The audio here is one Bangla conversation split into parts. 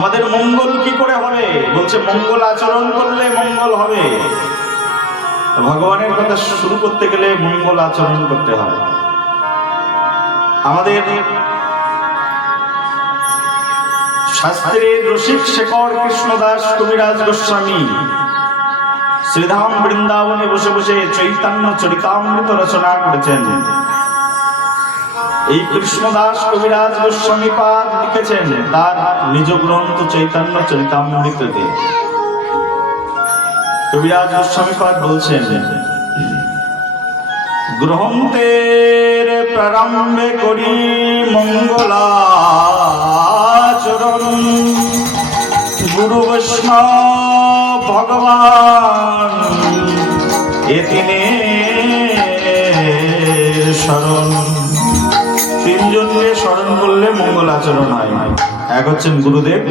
আমাদের মঙ্গল কি করে হবে? বলছে মঙ্গল আচরণ করলে মঙ্গল হবে। ভগবানের কথা শুরু করতে গেলে মঙ্গল আচরণ করতে হয়। আমাদের শাস্ত্রের রসিক শেখর কৃষ্ণদাস কবিরাজ গোস্বামী শ্রীধাম বৃন্দাবনে বসে বসে চৈতন্য চরিতামৃত রচনা করেছেন। এই কৃষ্ণদাস কবিরাজ গোস্বামী পাদ লিখেছেন তার নিজ গ্রন্থ চৈতন্য চরিতামৃততে। কবিরাজ গোস্বামী পাদ বলছেন, গ্রন্থের প্রারম্ভে করি মঙ্গলাচরণ, গুরু বৈষ্ণব ভগবান এ তিনে শরণ। তিনজনকে স্মরণ করলে মঙ্গল আচরণ হয়। এক হচ্ছেন গুরুদেব,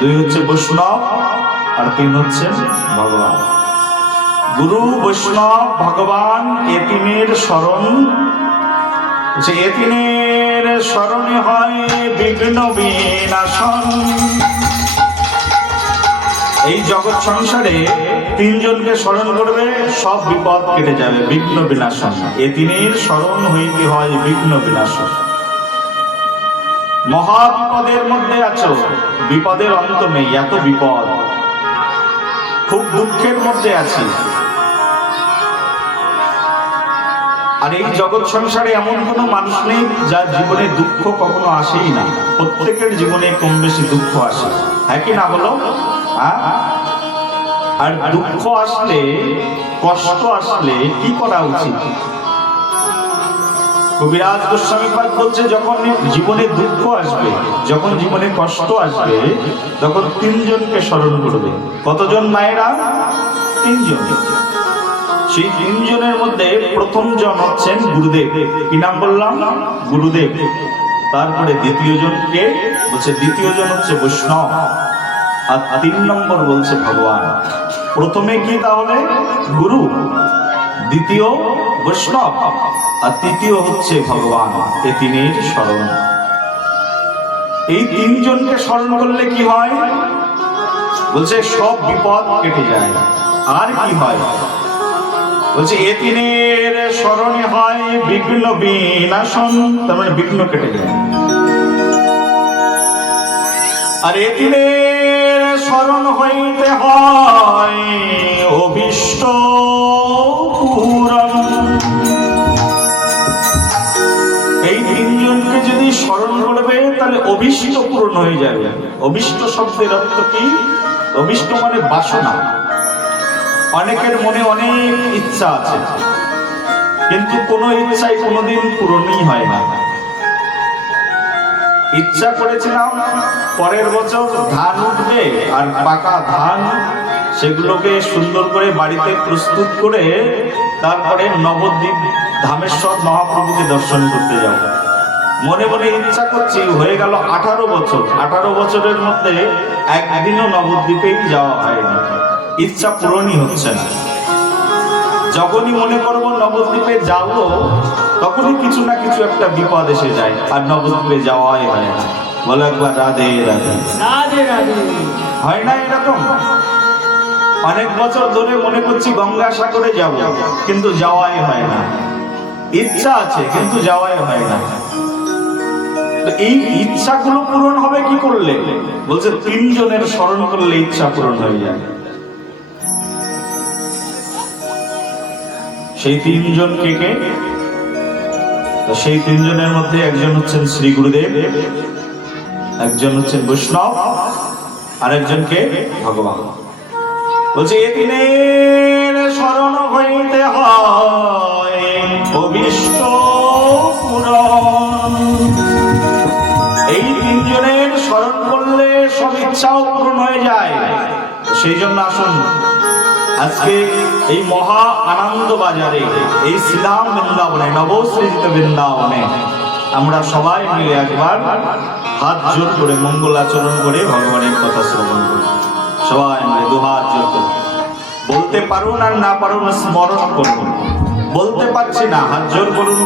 দুই হচ্ছে বৈষ্ণব, আর তিন হচ্ছেন ভগবান। গুরু বৈষ্ণব ভগবান এ তিনের স্মরণ, এ তিনের স্মরণে হয় বিঘ্ন বিনাশন। এই জগৎ সংসারে তিনজনকে স্মরণ করবে, সব বিপদ কেটে যাবে, বিঘ্ন বিনাশন। এ তিনের স্মরণ হইতে হয় বিঘ্ন বিনাশন। মহা বিপদের মধ্যে আছো, বিপদের অন্ত নেই, এত বিপদ, খুব দুঃখের মধ্যে আছি। আর এই জগৎ সংসারে এমন কোনো মানুষ নেই যার জীবনে দুঃখ কখনো আসেই না। প্রত্যেকের জীবনে কম বেশি দুঃখ আসে, হ্যাঁ কি না বলো? আর দুঃখ আসলে, কষ্ট আসলে কি করা উচিত? কবিরাজ গোস্বামী পাদ বলছে, যখন জীবনে দুঃখ আসবে, যখন জীবনে কষ্ট আসবে, তখন তিনজনকে স্মরণ করবে। কতজন মায়েরা? তিনজন। সেই তিনজনের মধ্যে প্রথম জন হচ্ছেন গুরুদেব। কি নাম বললাম? গুরুদেব। তারপরে দ্বিতীয় জনকে বলছে, দ্বিতীয় জন হচ্ছে বৈষ্ণব, আর তিন নম্বর বলছে ভগবান। প্রথমে কি তাহলে? গুরু, দ্বিতীয় বৈষ্ণব, আর তৃতীয় হচ্ছে ভগবান। এ তিনের স্মরণ। এই তিনজনকে স্মরণ করলে কি হয়? বলছে সব বিপদ কেটে যায়। আর কি হয়? বলছে এ তিনের স্মরণে হয় বিঘ্ন বিনাশন, তার মানে বিঘ্ন কেটে যায়। আর এ তিনের স্মরণ হইতে হয় অভীষ্ট পূরণ। এই তিনজনকে যদি স্মরণ করবে তাহলে অভীষ্ট পূরণ হয়ে যাবে। অভীষ্ট শব্দের অর্থ কি? অভীষ্ট মানে বাসনা। অনেকের মনে অনেক ইচ্ছা আছে, কিন্তু কোনো ইচ্ছাই কোনোদিন পূরণই হয় না। ইচ্ছা করেছিলাম পরের বছর ধান উঠবে, আর পাকা ধান সেগুলোকে সুন্দর করে বাড়িতে প্রস্তুত করে তারপরে নবদ্বীপ ধামেশ্বর মহাপ্রভুকে দর্শন করতে যাব। মনে মনে ইচ্ছা করছি, হয়ে গেল 18 বছর। 18 বছরের মধ্যে একদিনও নবদ্বীপেই যাওয়া হয়নি। ইচ্ছা পূরণই হচ্ছে না। যখনই মনে করবো নবদ্বীপে যাব, তখনই কিছু না কিছু একটা বিপদ এসে যায়, আর নবদ্বীপে যাওয়াই হয় না। বলো একবার রাধে রাধে। রাধে রাধে। হয় না এরকম? অনেক বছর ধরে মনে করছি গঙ্গা সাগরে যাব, কিন্তু যাওয়াই হয় না। ইচ্ছা আছে কিন্তু যাওয়াই হয় না। এই ইচ্ছাগুলো পূরণ হবে কি করলে? বলছে তিনজনের স্মরণ করলে ইচ্ছা পূরণ হয়ে যায়। সেই তিনজন কে কে? সেই তিনজনের মধ্যে একজন হচ্ছেন শ্রী গুরুদেব, একজন হচ্ছেন বৈষ্ণব, আর একজনকে ভগবান। বলছে এ তিনের স্মরণ হইতে হয় অভীষ্ট পূরণ। এই তিনজনের স্মরণ করলে সব ইচ্ছাও পূরণ হয়ে যায়। সেই জন্য আসুন আজকে এই মহা আনন্দ বাজারে, এই শ্রীধাম বৃন্দাবনে, নবসৃজিত বৃন্দাবনে আমরা সবাই মিলে একবার হাত জোর করে মঙ্গল আচরণ করে ভগবানের কথা শ্রবণ করি। সবাই মিলে দুহাত জোর করে, বলতে পারুন আর না পারুন স্মরণ করুন। বলতে পারছি না, হাত জোর করুন,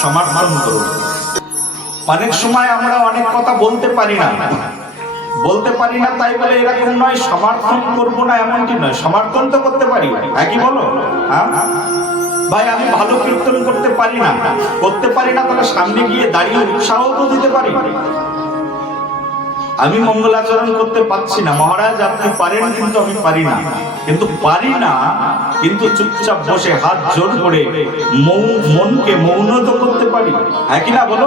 সমর্পণ করুন। অনেক সময় আমরা অনেক কথা বলতে পারি না, বলতে পারি না তাই বলে এরকম নয় সমর্থন করব না এমনটি নয়, সমর্থন তো করতে পারি, একই বলো। হ্যাঁ ভাই আমি ভালো কীর্তন করতে পারি না তাহলে সামনে গিয়ে দাঁড়িয়ে উৎসাহ তো দিতে পারি। আমি মঙ্গলাচরণ করতে পারছি না মহারাজ, আপনি পারেন কিন্তু আমি পারি না, কিন্তু চুপচাপ বসে হাত জোর করে মনকে মৌন তো করতে পারি, একই না বলো।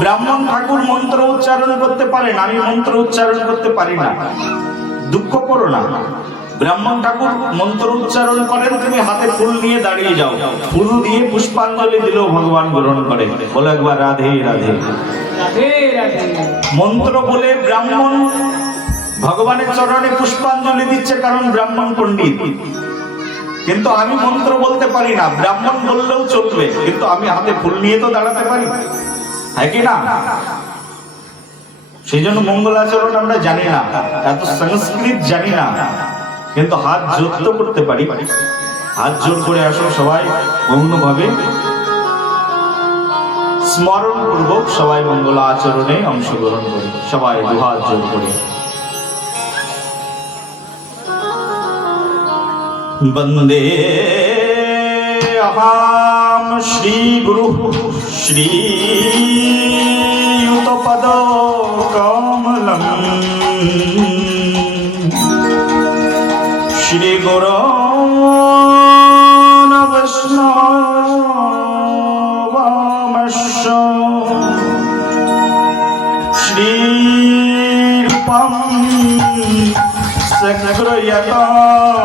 ব্রাহ্মণ ঠাকুর মন্ত্র উচ্চারণ করতে পারেন, আমি মন্ত্র উচ্চারণ করতে পারি না, দুঃখ করো না। ব্রাহ্মণ ঠাকুর মন্ত্র উচ্চারণ করেন, তুমি হাতে ফুল নিয়ে দাঁড়িয়ে যাও, ফুল দিয়ে পুষ্পাঞ্জলি দিলেও ভগবান গ্রহণ করে। বলো একবার রাধে রাধে। মন্ত্র বলে ব্রাহ্মণ ভগবানের চরণে পুষ্পাঞ্জলি দিচ্ছে, কারণ ব্রাহ্মণ পণ্ডিত। কিন্তু আমি মন্ত্র বলতে পারি না, ব্রাহ্মণ বললেও চলবে, কিন্তু আমি হাতে ফুল নিয়ে তো দাঁড়াতে পারি, হ্যাঁ কি না? সেই জন্য মঙ্গলাচরণ আমরা জানি না, এত সংস্কৃত জানি না, কিন্তু হাত জোর তো করতে পারি। হাত জোর করে আসো সবাই, মৌনভাবে স্মরণ পূর্বক সবাই মঙ্গলাচরণে অংশগ্রহণ করি, সবাই দুহাত জোর করে। বন্দে अहं श्री गुरु श्रीयुतपद कमलं श्री गुरो वैष्णवमश्च श्री रूपं सग्रयताम्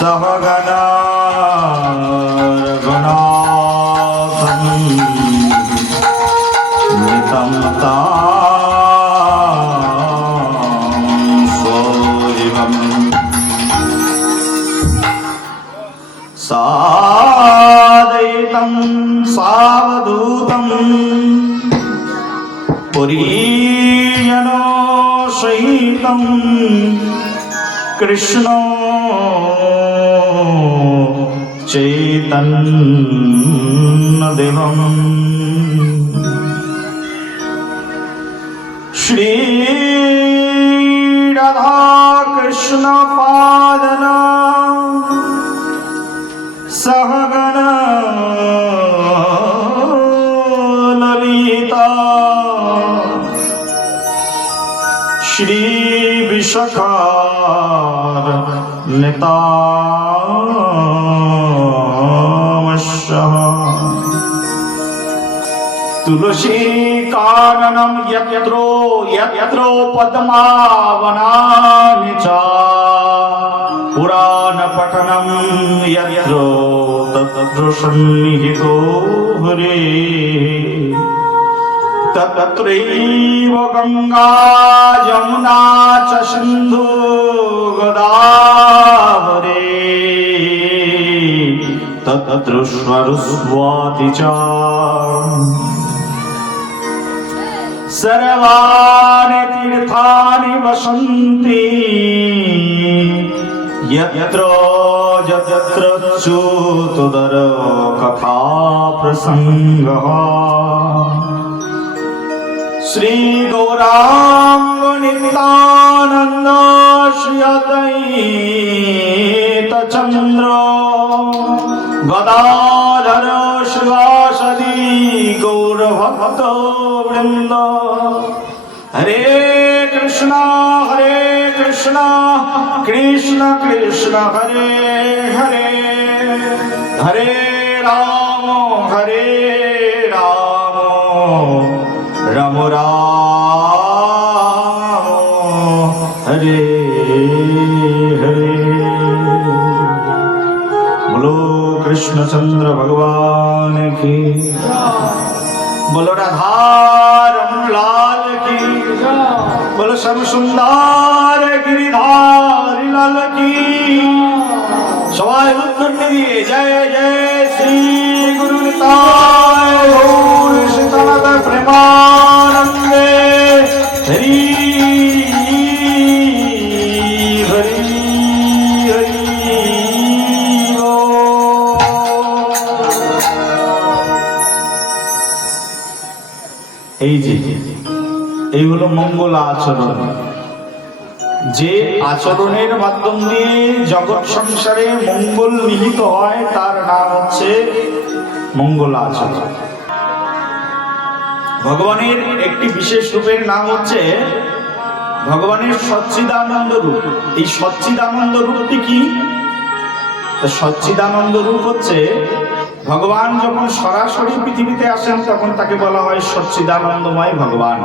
सहगना रघुनाथं नितं स्वजीवम् सादयितं सावधूतं परिजनसहितं कृष्ण चैतन्यदेवम् श्री राधा कृष्ण पादना सहगना ललिता श्री विशाखार नेता तुलसी काननं यत्रो यत्रो पद्मावनानि च पुराण पठनं यत्रो तत्र सन्निहितो हरे तत्रैव गंगा यमुना च सिन्धु गोदावरी तत्र सरस्वती च सर्वाणि तीर्थानि वसन्ति यत्र यत्र च्युतोदर कथा प्रसंगः श्री गौरांग नित्यानंद श्री अद्वैत चंद्र गदाधर शिवासदि गौर भक्त वृंद हरे कृष्णा कृष्ण कृष्ण हरे हरे हरे राम राम राम हरे हरे। बोलो कृष्णचंद्र भगवान की, बोलो राधारमण लाल की, बोलो श्याम सुंदर गिरिधारी लाल की। सवाई उत्तर दिए जय जय श्री गुरु निताय गौर सीतानाथ प्रेमानंदे हरि हरि हरि এই হলো মঙ্গল আচরণ। যে আচরণের মাধ্যম দিয়ে জগৎ সংসারে মঙ্গল নিহিত হয় তার নাম হচ্ছে মঙ্গল আচরণ। ভগবানের একটি বিশেষ রূপের নাম হচ্ছে ভগবানের সচ্চিদানন্দ রূপ। এই সচ্চিদানন্দ রূপটি কি? সচ্চিদানন্দ রূপ হচ্ছে ভগবান যখন সরাসরি পৃথিবীতে আসেন তখন তাকে বলা হয় সচ্চিদানন্দময় ভগবান।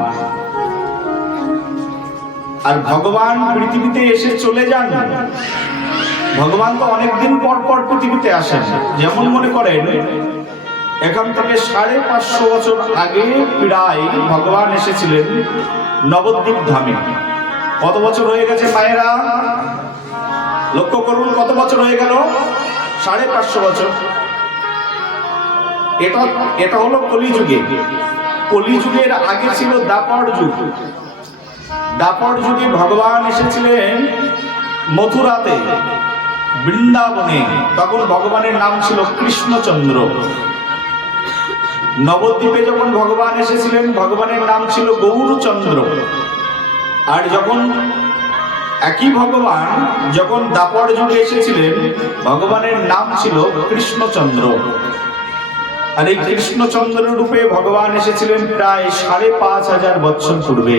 আর ভগবান পৃথিবীতে এসে চলে যান, ভগবান তো অনেকদিন পর পর পৃথিবীতে আসেন। যেমন মনে করেন এখান থেকে 550 বছর আগে প্রায় ভগবান এসেছিলেন নবদ্বীপ ধামে। কত বছর হয়ে গেছে মায়েরা? লক্ষ্য করুন, কত বছর হয়ে গেল? 550 বছর। এটা হলো কলিযুগে। কলিযুগের আগে ছিল দ্বাপর যুগ। দ্বাপর যুগে ভগবান এসেছিলেন মথুরাতে, বৃন্দাবনে। তখন ভগবানের নাম ছিল কৃষ্ণচন্দ্র। নবদ্বীপে যখন ভগবান এসেছিলেন ভগবানের নাম ছিল গৌরচন্দ্র। আর যখন একই ভগবান যখন দ্বাপর যুগে এসেছিলেন ভগবানের নাম ছিল কৃষ্ণচন্দ্র। আর এই কৃষ্ণচন্দ্র রূপে ভগবান এসেছিলেন প্রায় 5500 বছর পূর্বে।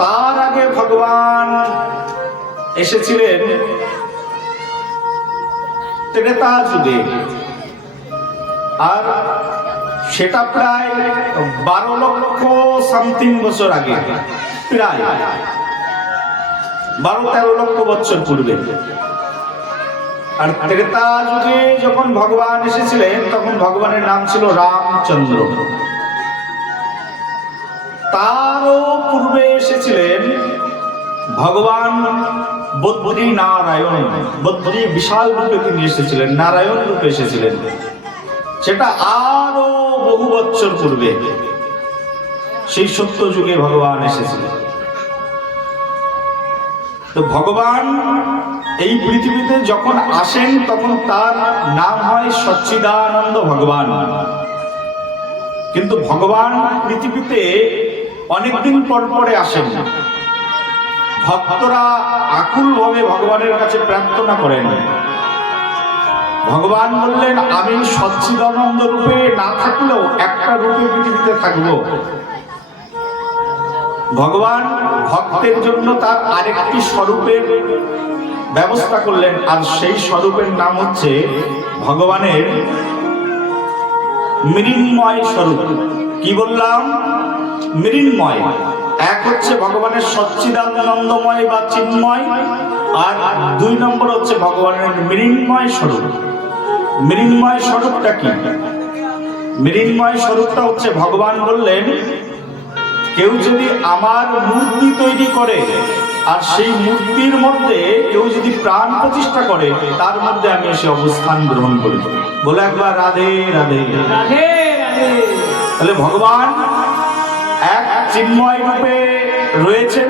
তার আগে ভগবান এসেছিলেন ত্রেতা যুগে, আর সেটা প্রায় 12 লক্ষ সামথিং বছর আগে, প্রায় 12-13 লক্ষ বছর পূর্বে। আর ত্রেতা যুগে যখন ভগবান এসেছিলেন তখন ভগবানের নাম ছিল রামচন্দ্র। তারও পূর্বে এসেছিলেন ভগবান বদ্রী নারায়ণ। বদ্রী বিশাল রূপে তিনি এসেছিলেন, নারায়ণ রূপে এসেছিলেন। সেটা আরো বহু বছর পূর্বে, সেই সত্য যুগে ভগবান এসেছিলেন। তো ভগবান এই পৃথিবীতে যখন আসেন তখন তার নাম হয় সচ্চিদানন্দ ভগবান। কিন্তু ভগবান পৃথিবীতে অনেকদিন পর পরে আসেন। ভক্তরা আকুল ভাবে ভগবানের কাছে প্রার্থনা করেন। ভগবান বললেন, আমি সচ্চিদানন্দ রূপে না থাকলেও একটা রূপে পৃথিবীতে থাকবো। ভগবান ভক্তের জন্য তার আরেকটি স্বরূপের ব্যবস্থা করলেন, আর সেই স্বরূপের নাম হচ্ছে ভগবানের মৃন্ময় স্বরূপ। কি বললাম? মৃন্ময়। এক হচ্ছে ভগবানের সচ্চিদানন্দময় বা চিন্ময়, আর 2 নম্বর হচ্ছে ভগবানের মৃন্ময় স্বরূপ। মৃন্ময় স্বরূপটা কি? মৃন্ময় স্বরূপটা হচ্ছে ভগবান বললেন, কেউ যদি আমার মূর্তি তৈরি করে আর সেই মূর্তির মধ্যে কেউ যদি প্রাণ প্রতিষ্ঠা করে তার মধ্যে আমি এসে অবস্থান গ্রহণ করি। বলে একবার রাধে রাধে রাধে রাধে। তাহলে ভগবান এক চিন্ময় রূপে রয়েছেন,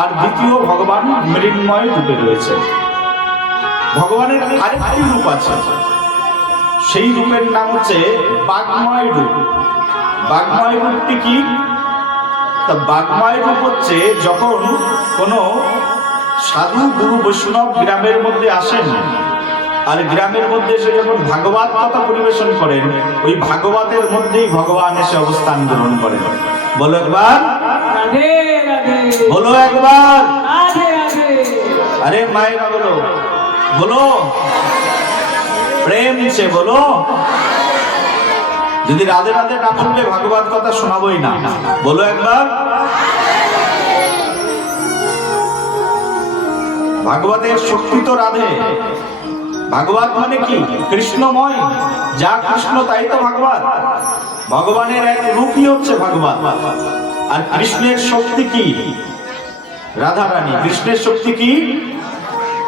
আর দ্বিতীয় ভগবান মৃন্ময় রূপে রয়েছেন। ভগবানের আরেকটি রূপ আছে, সেই রূপের নাম হচ্ছে বাগময় রূপ। বাগময় রূপটি কি? তা বাগময় রূপ হচ্ছে যখন কোনো সাধু গুরু বৈষ্ণব গ্রামের মধ্যে আসেন, আর গ্রামের মধ্যে এসে যখন ভাগবত কথা পরিবেশন করেন, ওই ভাগবতের মধ্যেই ভগবান এসে অবস্থান গ্রহণ করেন। বলো একবার রাধে রাধে, বলো একবার রাধে রাধে। আরে মায়েরা বলো, বলো প্রেম সে বলো। যদি রাধে রাধে না শুনলে ভাগবত কথা শোনাবোই না। বলো একবার। ভাগবতের শক্তি তো রাধে। ভাগবত মানে কি? কৃষ্ণময়। যা কৃষ্ণ তাই তো ভাগবত। ভগবানের এক রূপই হচ্ছে ভাগবত। আর কৃষ্ণের শক্তি কি? রাধা রানী। কৃষ্ণের শক্তি কি?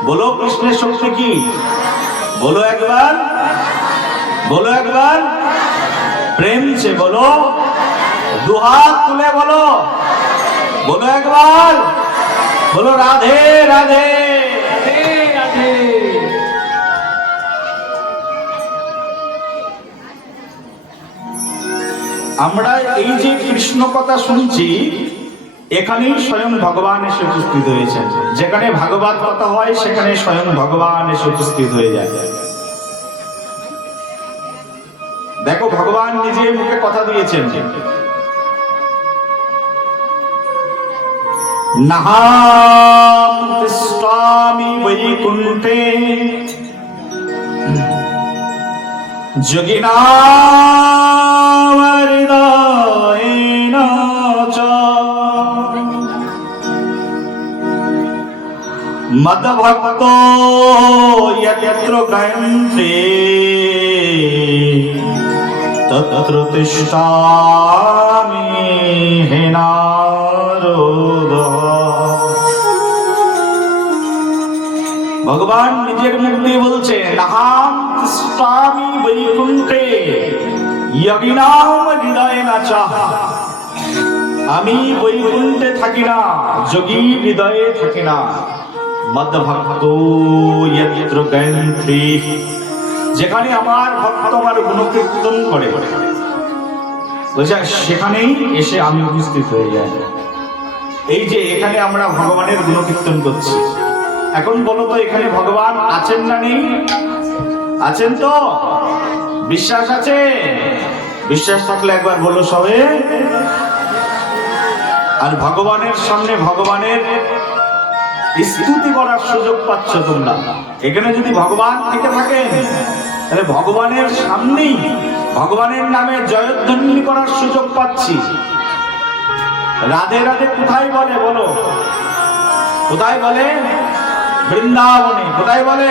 বলো কৃষ্ণের শক্তি কি? বলো একবার, বলো একবার প্রেম সে বলো। দুহাত তুলে বলো, বলো একবার, বলো রাধে রাধে রাধে রাধে। আমরা এই যে কৃষ্ণ কথা শুনছি, এখানেই স্বয়ং ভগবান এসে উপস্থিত হয়েছেন। যেখানে ভাগবত কথা হয় সেখানে স্বয়ং ভগবান এসে উপস্থিত হয়ে যায়। দেখো, ভগবান নিজে মুখে কথা দিয়েছেন, নাহাম তিষ্ঠামি বৈকুণ্ঠে যোগিনাম হৃদয়েন চ মদ্ভক্তো যত্র গায়ন্তে তত্র তিষ্ঠামি হে নারদ। ভগবান নিজের মুখ দিয়ে বলছে, নাহাম তিষ্ঠামি বৈকুণ্ঠে যোগিনাম হৃদয়েন চ। আমি বৈকুণ্ঠে থাকি না, যোগী হৃদয়ে থাকি না। মদ্ভক্তো যত্র গায়ন্তি, যেখানে আমার ভক্ত আমার গুণকীর্তন করে সেখানেই এসে আমি উপস্থিত হয়ে যাই। এই যে এখানে আমরা ভগবানের গুণকীর্তন করছি, এখন বলো তো এখানে ভগবান আছেন না নেই? আছেন তো? বিশ্বাস আছে? বিশ্বাস থাকলে একবার বলো সবে। আর ভগবানের সামনে ভগবানের স্তুতি করার সুযোগ পাচ্ছ তোমরা। এখানে যদি ভগবান থেকে থাকেন তাহলে ভগবানের সামনেই ভগবানের নামে জয়ধ্বনি করার সুযোগ পাচ্ছি। রাধে রাধে কোথায় বলে বলো? কোথায় বলে? বৃন্দাবনে। কোথায় বলে?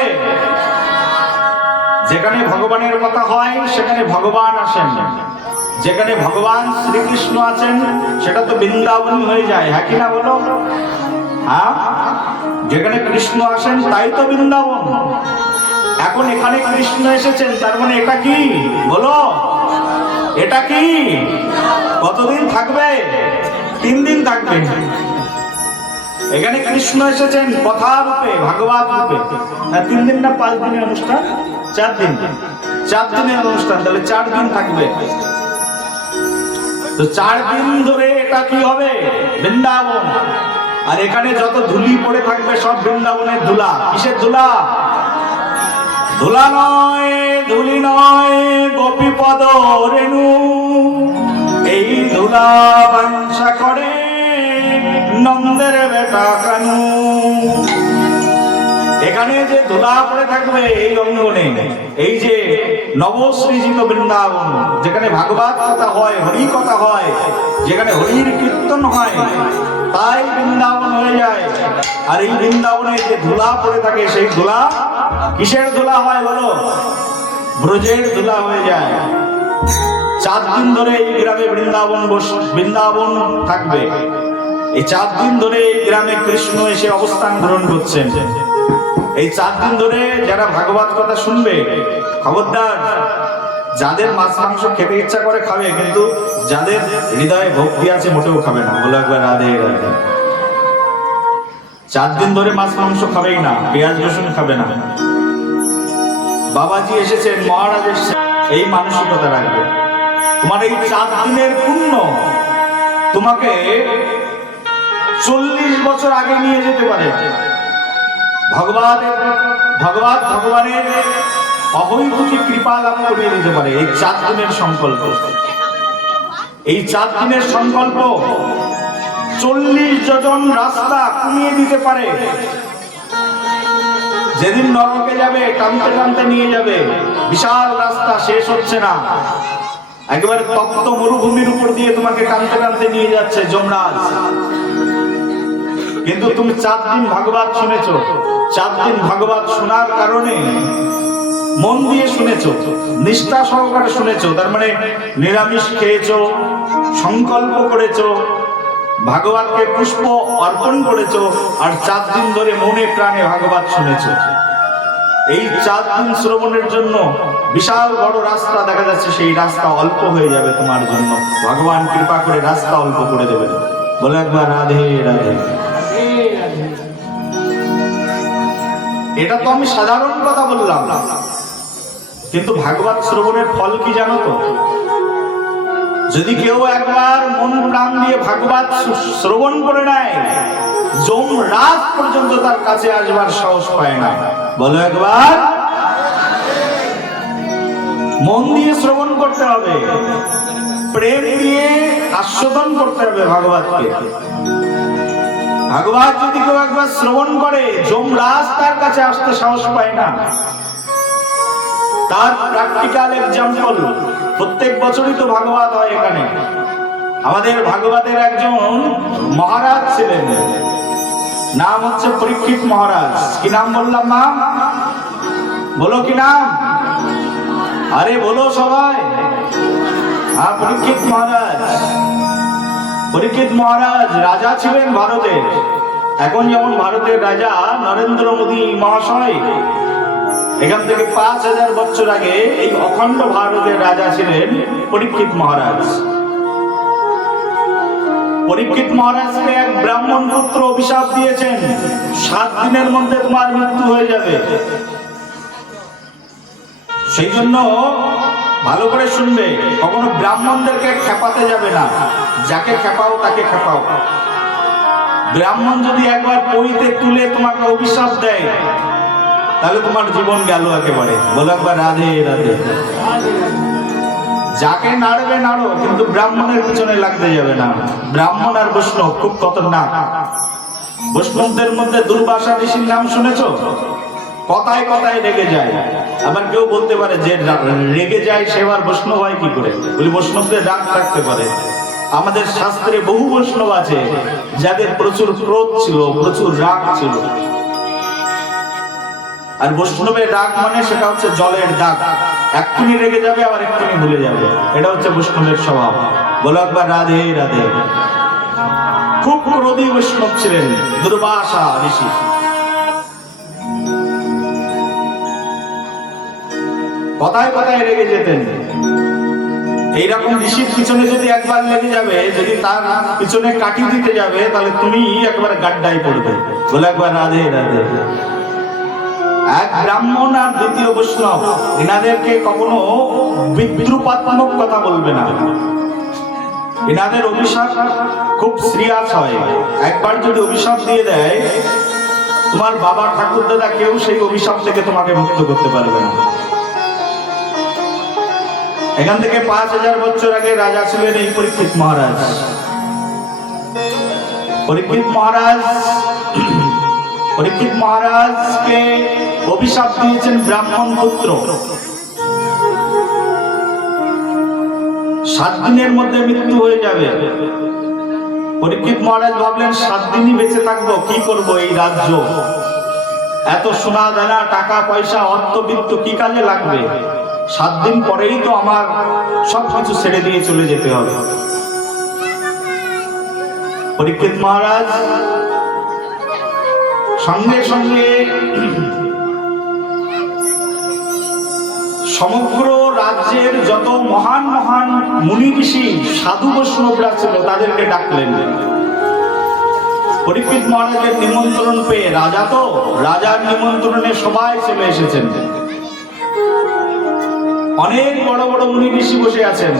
যেখানে ভগবানের কথা হয় সেখানে ভগবান আসেন। যেখানে ভগবান শ্রীকৃষ্ণ আছেন সেটা তো বৃন্দাবনই হয়ে যায়, হ্যাঁ কি না বলো? হ্যাঁ, যেখানে কৃষ্ণ আসেন তাই তো বৃন্দাবন। এখন এখানে কৃষ্ণ এসেছেন, তার মানে এটা কি বলো? এটা কি? কতদিন থাকবে? 3 দিন থাকবে। এখানে কৃষ্ণ এসেছেন কথা রূপে, ভাগবত রূপে। 3 দিন না 5 দিনের অনুষ্ঠান? 4 দিন। 4 দিনের অনুষ্ঠান, তাহলে 4 দিন থাকবে। তো 4 দিন ধরে এটা কি হবে? বৃন্দাবন। আর এখানে যত ধুলি পড়ে থাকবে সব বৃন্দাবনের ধুলা। কিসের ধুলা? ধুলা নয়, ধুলি নয়, গোপীপদ রেণু। এই ধুলা বাঞ্ছা করে নন্দের বেটা কানু। এখানে যে ধুলা পড়ে থাকবে এই অঙ্গনে, এই যে নবসৃজিত বৃন্দাবন, যেখানে ভাগবত কথা হয়, হরি কথা হয়, যেখানে হরির কীর্তন হয়, তাই বৃন্দাবন হয়ে যায়। আর এই বৃন্দাবনে যে ধুলা পড়ে থাকে সেই ধুলা কিসের ধুলা হয় বলো? ব্রজের ধুলা হয়ে যায়। 4 দিন ধরে এই গ্রামে বৃন্দাবন থাকবে। এই 4 দিন ধরে এই গ্রামে কৃষ্ণ এসে অবস্থান গ্রহণ করছেন। এই 4 দিন ধরে যারা ভাগবত কথা শুনবে, খবরদার, যাদের মাছ মাংস খেতে ইচ্ছা করে খাবে, কিন্তু যাদের হৃদয়ে ভক্তি আছে মোটেও খাবে না। বলো একবার রাধে রাধে। 4 দিন ধরে মাছ মাংস খাবেই না, পেঁয়াজ রসুন খাবে না। বাবাজি এসেছেন, মহারাজ এসেছেন, এই মানসিকতা রাখবে। তোমার এই 4 দিনের পুণ্য তোমাকে 40 বছর আগে নিয়ে যেতে পারে। ভগবানের অবৈধকে কৃপা লাভ করিয়ে দিতে পারে এই 4 দিনের সংকল্প। এই 4 দিনের সংকল্প 40 যোজন রাস্তা কমিয়ে দিতে পারে। যেদিন নরকে যাবে টানতে টানতে নিয়ে যাবে, বিশাল রাস্তা শেষ হচ্ছে না, একেবারে তপ্ত মরুভূমির উপর দিয়ে তোমাকে টানতে টানতে নিয়ে যাচ্ছে যমরাজ। কিন্তু তুমি 4 দিন ভাগবত শুনেছো। 4 দিন ভাগবত শোনার কারণে মন দিয়ে শুনেছো, নিষ্ঠা সহকারে শুনেছো, তার মানে নিরামিষ খেয়েছো, সংকল্প করেছো, ভাগবতকে পুষ্প অর্পণ করেছো, আর 4 দিন ধরে মনে প্রাণে ভাগবত শুনেছো। এই 4 দিন শ্রবণের জন্য বিশাল বড় রাস্তা দেখা যাচ্ছে, সেই রাস্তা অল্প হয়ে যাবে তোমার জন্য। ভগবান কৃপা করে রাস্তা অল্প করে দেবেন। বলে একবার রাধে রাধে। এটা তো আমি সাধারণ কথা বললাম, কিন্তু ভাগবত শ্রবণের ফল কি জানো তো? যদি কেউ একবার মন প্রাণ দিয়ে ভাগবত শ্রবণ করে নেয়, যমরাজ পর্যন্ত তার কাছে আসবার সাহস পায় না। বলো একবার। মন দিয়ে শ্রবণ করতে হবে, প্রেম দিয়ে আস্বাদন করতে হবে ভাগবতকে। ভাগবত যদি কেউ একবার শ্রবণ করে, যমরাজ তার কাছে আসতে সাহস পায় না। তার প্র্যাকটিক্যাল এক্সাম্পল, প্রত্যেক বছরই তো ভাগবত হয় এখানে। আমাদের ভাগবতের একজন মহারাজ ছিলেন, নাম হচ্ছে পরীক্ষিত মহারাজ। কি নাম বললাম মা? বলো কি নাম? আরে বলো সবাই। হ্যাঁ, পরীক্ষিত মহারাজ। পরীক্ষিত মহারাজ রাজা ছিলেন ভারতের। এখন যেমন ভারতের রাজা নরেন্দ্র মোদী মহাশয়, এখান থেকে 5000 বছর আগে এই অখণ্ড ভারতের রাজা ছিলেন পরীক্ষিত মহারাজ। পরীক্ষিত মহারাজকে এক ব্রাহ্মণ পুত্র অভিশাপ দিয়েছেন, 7 দিনের মধ্যে তোমার মৃত্যু হয়ে যাবে। সেই জন্য ভালো করে শুনবে, কখনো ব্রাহ্মণদেরকে খেপাতে যাবে না। যাকে খেপাও তাকে খেপাও। ব্রাহ্মণ যদি একবার পইতে তুলে তোমাকে অভিশাপ দেয়, তাহলে তোমার জীবন গেল একেবারে। বলো একবার রাধে রাধে। যাকে নাড়বে নাড়ো, কিন্তু ব্রাহ্মণের পিছনে লাগতে যাবে না। ব্রাহ্মণ আর বৈষ্ণব খুব খতরনাক। বৈষ্ণবদের মধ্যে দুর্বাসা ঋষির নাম শুনেছো? কথায় কথায় রেগে যায়। আবার কেউ বলতে পারে যে রেগে যায় সে আবার বৈষ্ণব হয় কি করে? বলি বৈষ্ণবদের রাগ থাকতে পারে। আমাদের শাস্ত্রে বহু বৈষ্ণব আছে যাদের প্রচুর ক্রোধ ছিল, প্রচুর রাগ ছিল। আর বৈষ্ণবের রাগ মানে সেটা হচ্ছে জলের দাগ, এক্ষুনি রেগে যাবে আবার এক্ষুনি ভুলে যাবে। এটা হচ্ছে বৈষ্ণবের স্বভাব। বলো একবার রাধে রাধে। খুব ক্রোধী বৈষ্ণব ছিলেন দুর্বাসা ঋষি। কথায় কথায় রেগে যেতেন। এইরকম ঋষির পিছনে যদি একবার লেগে যাবে, যদি তার পিছনে কাটি দিতে যাবে, তাহলে তুমি একবার গাড্ডায় পড়বে। বলে একবার রাধে রাধে। এক ব্রাহ্মণ আর দ্বিতীয় বৈষ্ণব, এনাদেরকে কখনো বিদ্রুপাত্মক কথা বলবে না। এনাদের অভিশাপ খুব সিরিয়াস হয়। একবার যদি অভিশাপ দিয়ে দেয়, তোমার বাবা ঠাকুর দাদা কেউ সেই অভিশাপ থেকে তোমাকে মুক্ত করতে পারবে না। এখান থেকে 5000 বছর আগে রাজা ছিলেন এই পরীক্ষিত মহারাজ। পরীক্ষিত মহারাজকে অভিশাপ দিয়েছেন ব্রাহ্মণ পুত্র। 7 দিনের মধ্যে মৃত্যু হয়ে যাবে। পরীক্ষিত মহারাজ ভাবলেন 7 দিনই বেঁচে থাকবো, কি করব এই রাজ্য, এত সোনা দানা টাকা পয়সা অর্থবিত্ত কি কাজে লাগবে? 7 দিন পরেই তো আমার সবকিছু ছেড়ে দিয়ে চলে যেতে হবে। পরীক্ষিত মহারাজ সঙ্গে সঙ্গে সমগ্র রাজ্যের যত মহান মহান মুনি ঋষি সাধু বৈষ্ণবরা ছিল তাদেরকে ডাকলেন। পরীক্ষিত মহারাজের নিমন্ত্রণ পেয়ে, রাজা তো, রাজার নিমন্ত্রণে সবাই চলে এসেছেন। অনেক বড় বড় মুনি ঋষি বসে আছেন।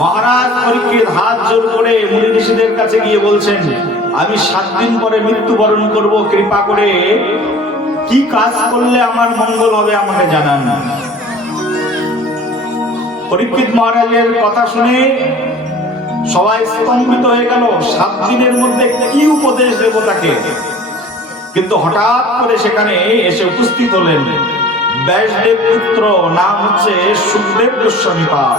মহারাজ পরীক্ষিত হাত জোর করে মুনি ঋষিদের কাছে গিয়ে বলছেন, আমি 7 দিন পরে মৃত্যুবরণ করব, কৃপা করে কি কাজ করলে আমার মঙ্গল হবে আমাকে জানান। পরীক্ষিত মহারাজের কথা শুনে সবাই স্তম্ভিত হয়ে গেল। 7 দিনের মধ্যে কি উপদেশ দেব তাকে? কিন্তু হঠাৎ করে সেখানে এসে উপস্থিত হলেন ব্যাসদেব পুত্র, নাম হচ্ছে সুখদেব গোস্বামী পাদ।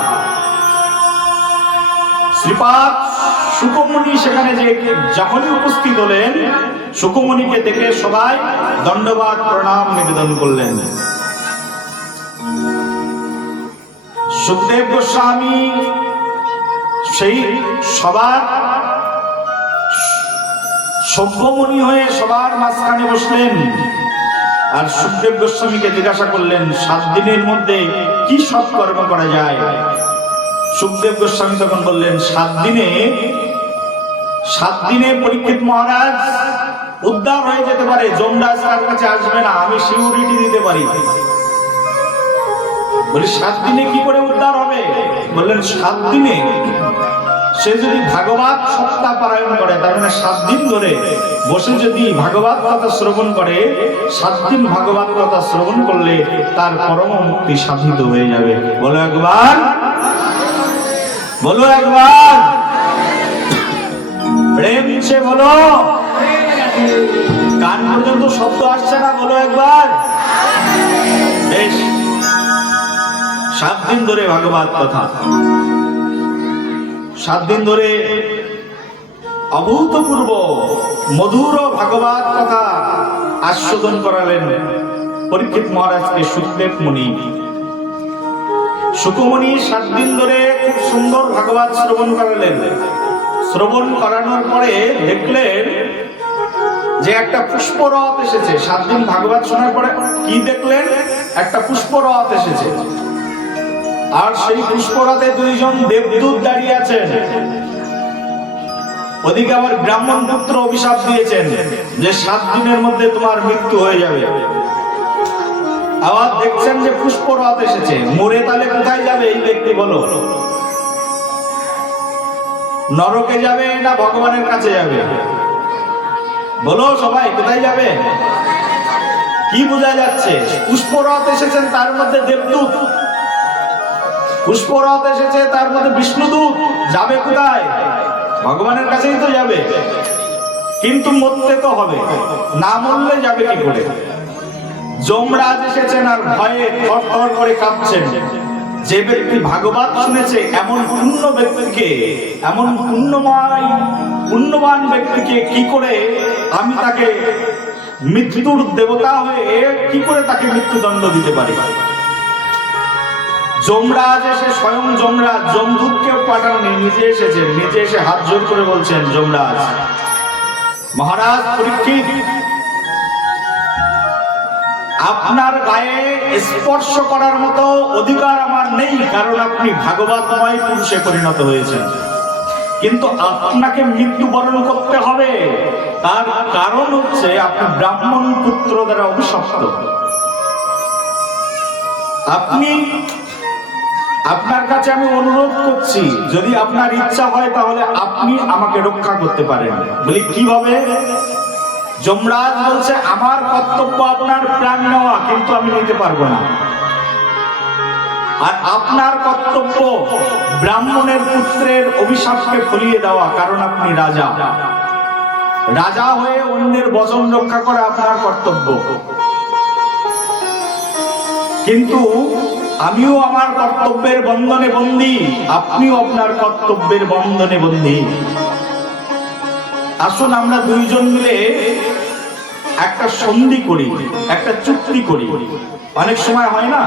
শ্রীপাদ শুকমুনি সেখানে যে যখনই উপস্থিত হলেন, শুকমুনিকে দেখে সবাই দণ্ডবাদ প্রণাম নিবেদন করলেন। সুখদেব গোস্বামী সেই সবার সভ্যমুনি হয়ে সবার মাঝখানে বসলেন। আর সুখদেব গোস্বামীকে জিজ্ঞাসা করলেন, 7 দিনের মধ্যে কি সৎকর্ম করা যায়? সুখদেব গোস্বামী তখন বললেন, 7 দিনে পরীক্ষিত মহারাজ উদ্ধার হয়ে যেতে পারে, যমরাজ তার কাছে আসবে না, আমি সিউরিটি দিতে পারি। বলি 7 দিনে কি করে উদ্ধার হবে? বললেন 7 দিনে সে যদি ভাগবত সপ্তাহ পারায়ণ করে, তার মানে 7 দিন ধরে বসে যদি ভাগবত কথা শ্রবণ করে, 7 দিন ভাগবত কথা শ্রবণ করলে তার পরম মুক্তি সাধিত হয়ে যাবে। বলো একবার, বলো একবার, প্রেম সে বলো। কান পর্যন্ত শব্দ আসছে না, বলো একবার। বেশ, 7 দিন ধরে ভাগবত কথা, 7 দিন ধরে অভূতপূর্ব মধুর ভাগবত কথা আস্বাদন করালেন পরীক্ষিত মহারাজকে সুখদেব মুনি। সুখমুনি 7 দিন ধরে খুব সুন্দর ভাগবত শ্রবণ করালেন। শ্রবণ করানোর পরে দেখলেন যে একটা পুষ্পরথ এসেছে। 7 দিন ভাগবত শোনার পরে কি দেখলেন? একটা পুষ্পরথ এসেছে, আর সেই পুষ্পরথে 2 জন দেবদূত দাঁড়িয়ে আছেন। ওদিকে আবার ব্রাহ্মণ পুত্র অভিশাপ দিয়েছেন যে 7 দিনের মধ্যে তোমার মৃত্যু হয়ে যাবে। আবার দেখছেন যে পুষ্পরথ এসেছে, মরে তাহলে কোথায় যাবে এই ব্যক্তি? বলো, নরকে যাবে না ভগবানের কাছে যাবে? বলো সবাই, কোথায় যাবে? কি বোঝা যাচ্ছে? পুষ্পরথ এসেছেন, তার মধ্যে দেবদূত। পুষ্পরথ এসেছে, তার মধ্যে বিষ্ণুদূত। যাবে কোথায়? ভগবানের কাছেই তো যাবে। কিন্তু মরতে তো হবে, না মরলে যাবে কি করে? যমরাজ এসেছেন আর ভয়ে থরথর করে কাঁপছেন। যে ব্যক্তি ভাগবত শুনেছে, এমন পুণ্য ব্যক্তিকে, এমন পুণ্যবান ব্যক্তিকে কি করে আমি তাকে মৃত্যুর দেবতা হয়ে কি করে তাকে মৃত্যুদণ্ড দিতে পারি? যমরাজ এসে, স্বয়ং যমরাজ, যমদূতকে পাঠাননি, নিজে এসেছেন। নিজে এসে হাত জোর করে বলছেন, যমরাজ, মহারাজ পরীক্ষিত, আপনার গায়ে স্পর্শ করার মতো অধিকার আমার নেই, কারণ আপনি ভাগবতময় পুরুষে পরিণত হয়েছেন। কিন্তু আপনাকে মৃত্যুবরণ করতে হবে। তার কারণ হচ্ছে আপনি ব্রাহ্মণ পুত্র দ্বারা অভিশপ্ত। আপনার কাছে আমি অনুরোধ করছি, যদি আপনার ইচ্ছা হয় তাহলে আপনি আমাকে রক্ষা করতে পারেন। বলি কিভাবে? যমরাজ বলছে, আমার কর্তব্য আপনার প্রাণ নেওয়া, কিন্তু আমি নিতে পারবো না। আর আপনার কর্তব্য ব্রাহ্মণের পুত্রের অভিশাপকে ফলিয়ে দেওয়া, কারণ আপনি রাজা। রাজা হয়ে অন্যের বচন রক্ষা করা আপনার কর্তব্য। কিন্তু আমিও আমার কর্তব্যের বন্ধনে বন্দী, আপনিও আপনার কর্তব্যের বন্ধনে বন্দী। আসুন আমরা 2 জন মিলে একটা সন্ধি করি, একটা চুক্তি করি। অনেক সময় হয় না,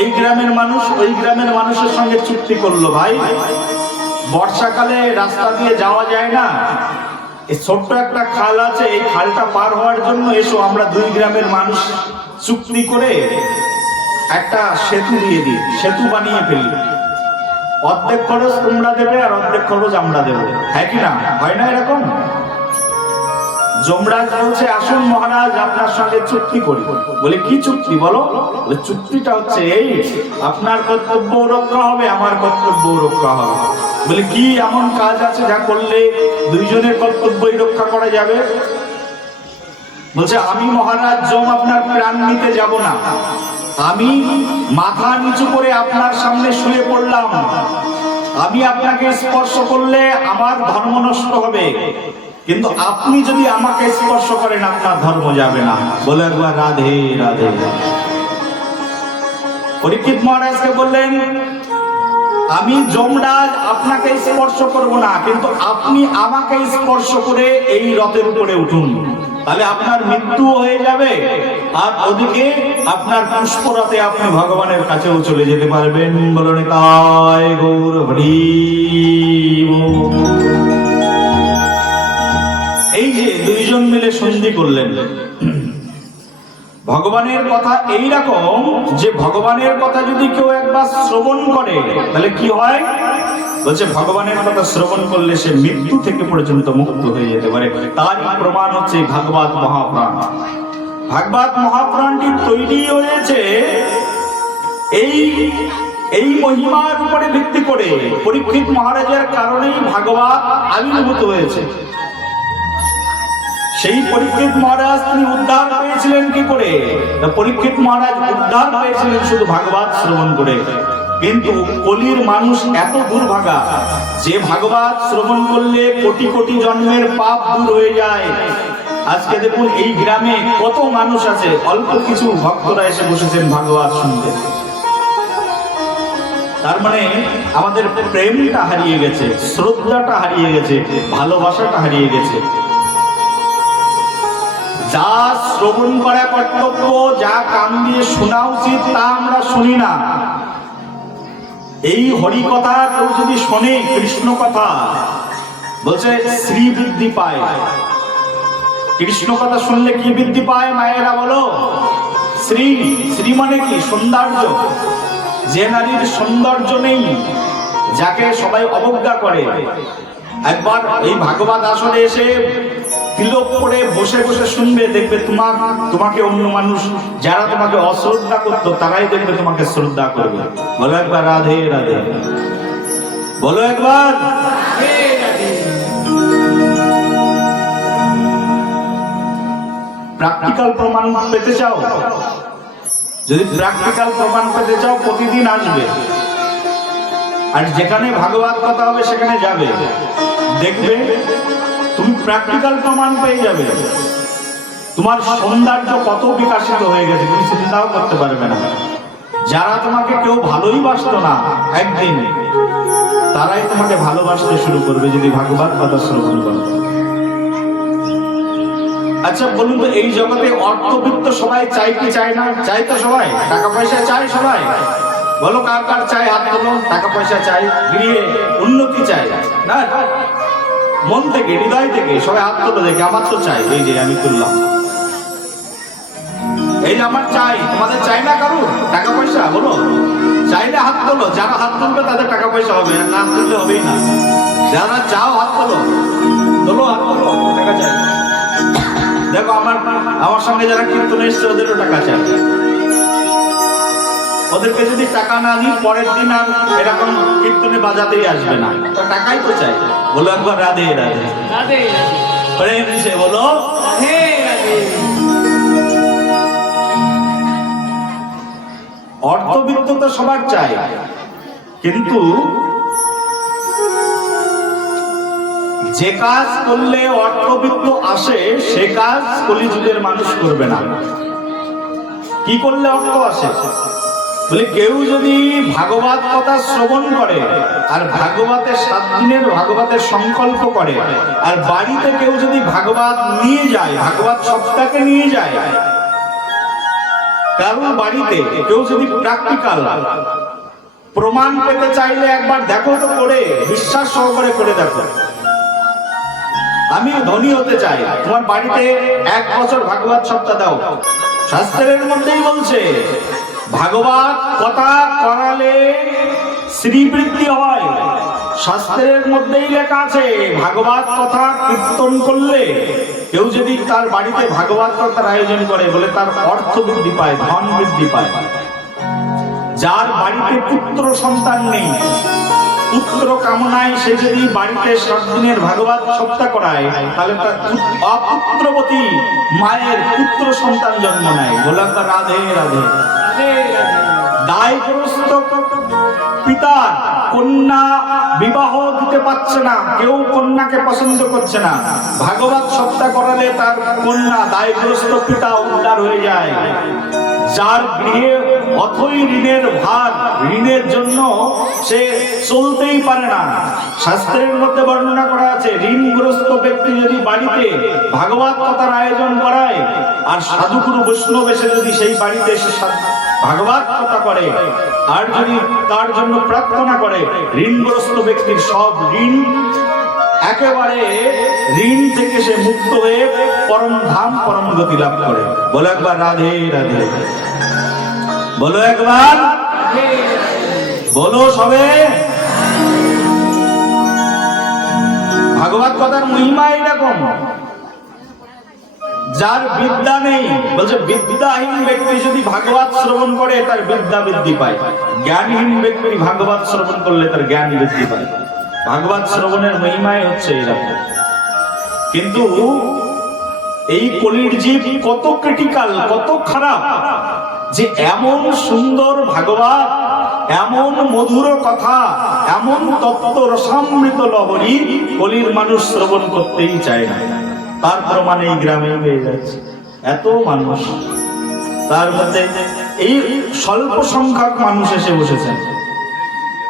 এই গ্রামের মানুষ ওই গ্রামের মানুষের সঙ্গে চুক্তি করলো, ভাই বর্ষাকালে রাস্তা দিয়ে যাওয়া যায় না, এই ছোট্ট একটা খাল আছে, এই খালটা পার হওয়ার জন্য এসো, আমরা 2 গ্রামের মানুষ চুক্তি করে একটা সেতু দিয়ে দিই, সেতু বানিয়ে ফেলি। অর্ধেক খরচ তোমরা দেবে আর অর্ধেক খরচ আমরা দেবো, হ্যাঁ কি না? হয় না এরকম? যমরাজ বলছে, আসুন মহারাজ, আপনার সঙ্গে চুক্তি করি। বলে কি চুক্তি বলো? বলে চুক্তিটা হচ্ছে এই, আপনার কর্তব্য রক্ষা হবে, আমার কর্তব্য রক্ষা হবে। বলে কি এমন কাজ আছে যা করলে 2 জনের কর্তব্যই রক্ষা করা যাবে? বলছে, আমি মহারাজ যম আপনার প্রাণ নিতে যাব না, আমি মাথা নিচু করে আপনার সামনে শুয়ে পড়লাম। আমি আপনাকে স্পর্শ করলে আমার ধর্ম নষ্ট হবে, কিন্তু আপনি যদি আমাকে স্পর্শ করেন আপনার ধর্ম যাবে না। বলে একবার রাধে রাধে। পরীক্ষিত মহারাজকে বললেন, আমি যমরাজ আপনাকে স্পর্শ করব না, কিন্তু আপনি আমাকে স্পর্শ করে এই রথের উপরে উঠুন, তাহলে আপনার মৃত্যু হয়ে যাবে, আর ওদিকে আপনার পুষ্পরথে আপনি ভগবানের কাছেও চলে যেতে পারবেন। বলুন তাই গৌর হরি। এই যে 2 জন মিলে সন্ধি করলেন। ভগবানের কথা এই রকম যে ভগবানের কথা যদি কেউ একবার শ্রবণ করে তাহলে কি হয়? বলছে ভগবানের কথা শ্রবণ করলে সে মৃত্যু থেকে পর্যন্ত মুক্ত হয়ে যেতে পারে। তার প্রমাণ হচ্ছে ভাগবত মহাপুরাণ। ভাগবত মহাপুরাণটি তৈরি হয়েছে এই মহিমার উপরে ভিত্তি করে পরীক্ষিত মহারাজের কারণেই ভাগবত আবির্ভূত হয়েছে। সেই পরীক্ষিত মহারাজ তিনি উদ্ধার পেয়েছিলেন কি করে? পরীক্ষিত মহারাজ উদ্ধার পেয়েছিলেন শুধু ভাগবত শ্রবণ করে। কিন্তু কলির মানুষ এত দুর্ভাগা যে ভাগবত শ্রবণ করলে কোটি কোটি জন্মের পাপ দূর হয়ে যায়। আজকে দেখুন এই গ্রামে কত মানুষ আছে, অল্প কিছু ভক্তরা এসে বসেছেন ভাগবত শুনতে। তার মানে আমাদের প্রেমটা হারিয়ে গেছে, শ্রদ্ধাটা হারিয়ে গেছে, ভালোবাসাটা হারিয়ে গেছে। যা শ্রবণ করা কর্তব্য, যা কান দিয়ে শোনা উচিত তা আমরা শুনি না। এই হরি কথা কেউ যদি শোনে, কৃষ্ণ কথা বলছে শ্রী বৃদ্ধি পায়। কৃষ্ণ কথা শুনলে কি বৃদ্ধি পায় মায়েরা বলো? শ্রী। শ্রী মানে কি? সৌন্দর্য। যে নারীর সৌন্দর্য নেই, যাকে সবাই অবজ্ঞা করে, একবার এই ভাগবত আসরে এসে তিলক করে বসে বসে শুনবে, দেখবে তোমাকে অন্য মানুষ যারা তোমাকে অশ্রদ্ধা করতো তারাই দেখবে তোমাকে শ্রদ্ধা করবে। বলো একবার রাধে রাধে, বলো একবার। প্র্যাকটিক্যাল প্রমাণ পেতে চাও? যদি প্র্যাকটিক্যাল প্রমাণ পেতে চাও প্রতিদিন আসবে, আর যেখানে ভাগবত কথা হবে সেখানে যাবে, দেখবে তুমি প্র্যাকটিক্যাল প্রমাণ পেয়ে যাবে। তোমার সৌন্দর্য কত বিকশিত হয়ে গেছে তুমি চিন্তাও করতে পারবে না। যারা তোমাকে কেউ ভালোই বাসতো না, একদিন তারাই তোমাকে ভালোবাসতে শুরু করবে যদি ভাগবত কথা শ্রবণ করো। আচ্ছা বলুন তো, এই জগতে অর্থবিত্ত সবাই চাই কি চায় না? চাই তো সবাই, টাকা পয়সা চাই সবাই। বলো কার কার চাই, হাত তোলো। টাকা পয়সা চাই, গৃহে উন্নতি চাই না? মন থেকে, হৃদয় থেকে সবাই হাত তোলো দেখে। আমার তো চাই, এই যে আমি তুললাম, এই যে আমার চাই। তোমাদের চাই না কারুর টাকা পয়সা? বলো চাইলে হাত তোলো। যারা হাত তুলবে তাদের টাকা পয়সা হবে, না তুললে হবেই না। যারা চাও হাত তোলো, তোলো হাত তোলো, টাকা চাই। দেখো আমার সঙ্গে যারা কীর্তনে এসছে ওদেরও টাকা চাই। ওদেরকে যদি টাকা না দিই পরের দিন আর এরকম কীর্তনে বাজাতেই আসবে না, তো টাকাই তো চাই। বলো একবার রাধে রাধে, রাধে প্রেম সে বলো রাধে রাধে। অর্থবিত্ত তো সবার চাই, কিন্তু যে কাজ করলে অর্থবিত্ত আসে সে কাজ কলিযুগের মানুষ করবে না। কি করলে অর্থ আসে? বলে কেউ যদি ভাগবত কথা শ্রবণ করে আর ভাগবতের 7 দিনের ভাগবতের সংকল্প করে, আর বাড়িতে কেউ যদি ভাগবত নিয়ে যায়, ভাগবত সপ্তাহকে নিয়ে যায় কারণ বাড়িতে, কেউ যদি প্র্যাকটিক্যাল প্রমাণ পেতে চাইলে একবার দেখো তো করে, বিশ্বাস সহকারে করে দেখো। আমি ধনী হতে চাই, তোমার বাড়িতে 1 বছর ভাগবত সপ্তাহ দাও। শাস্ত্রের মধ্যেই বলছে ভাগবত কথা করালে শ্রীবৃদ্ধি হয়। শাস্ত্রের মধ্যেই লেখা আছে ভাগবত কথা কীর্তন করলে কেউ যদি তার বাড়িতে ভাগবত কথার আয়োজন করে, বলে তার অর্থ বৃদ্ধি পায়, ধন বৃদ্ধি পায়। যার বাড়িতে পুত্র সন্তান নেই, পুত্র কামনায় সে যদি বাড়িতে 7 দিনের ভাগবত সপ্তাহ করায়, তাহলে তার অপুত্রবতী মায়ের পুত্র সন্তান জন্ম নেয়। বলে রাধে রাধে। দায়গ্রস্ত পিতা কন্যা বিবাহ দিতে পারছে না, কেউ কন্যাকে পছন্দ করছে না, ভাগবত সপ্তাহ করালে তার কন্যা, দায়গ্রস্ত পিতা উদ্ধার হয়ে যায়। যার গৃহে অথই ঋণের ভার, ঋণের জন্য সে চলতেই পারে না, শাস্ত্রের মধ্যে বর্ণনা করা আছে ঋণগ্রস্ত ব্যক্তি যদি বাড়িতে ভাগবত কথার আয়োজন করায় আর সাধুগুরু বৈষ্ণব এসে যদি সেই বাড়িতে এসে ভাগবত কথা করে আর যদি তার জন্য প্রার্থনা করে, ঋণগ্রস্ত ব্যক্তির সব ঋণ একেবারে, ঋণ থেকে সে মুক্ত হয়ে পরম ধাম পরম গতি লাভ করে। বলো একবার রাধে রাধে, বলো একবার, বলো সবে। ভাগবত কথার মহিমা এরকম যার বিদ্যা নেই, বলছে বিদ্যাহীন ব্যক্তি যদি ভাগবত শ্রবণ করে তার বিদ্যা বৃদ্ধি পায়, জ্ঞানহীন ব্যক্তি ভাগবত শ্রবণ করলে তার জ্ঞান বৃদ্ধি পায়। ভাগবত শ্রবণের মহিমাই হচ্ছে এরকম। কিন্তু এই কলির জীব কত ক্রিটিক্যাল, কত খারাপ যে এমন সুন্দর ভাগবত, এমন মধুর কথা, এমন তত্ত্ব রসামৃত লহরী কলির মানুষ শ্রবণ করতেই চায় না। তার প্রমাণ এই গ্রামে পেয়ে যাচ্ছে। এত মানুষ, তার মধ্যে এই স্বল্প সংখ্যক মানুষ এসে বসেছেন।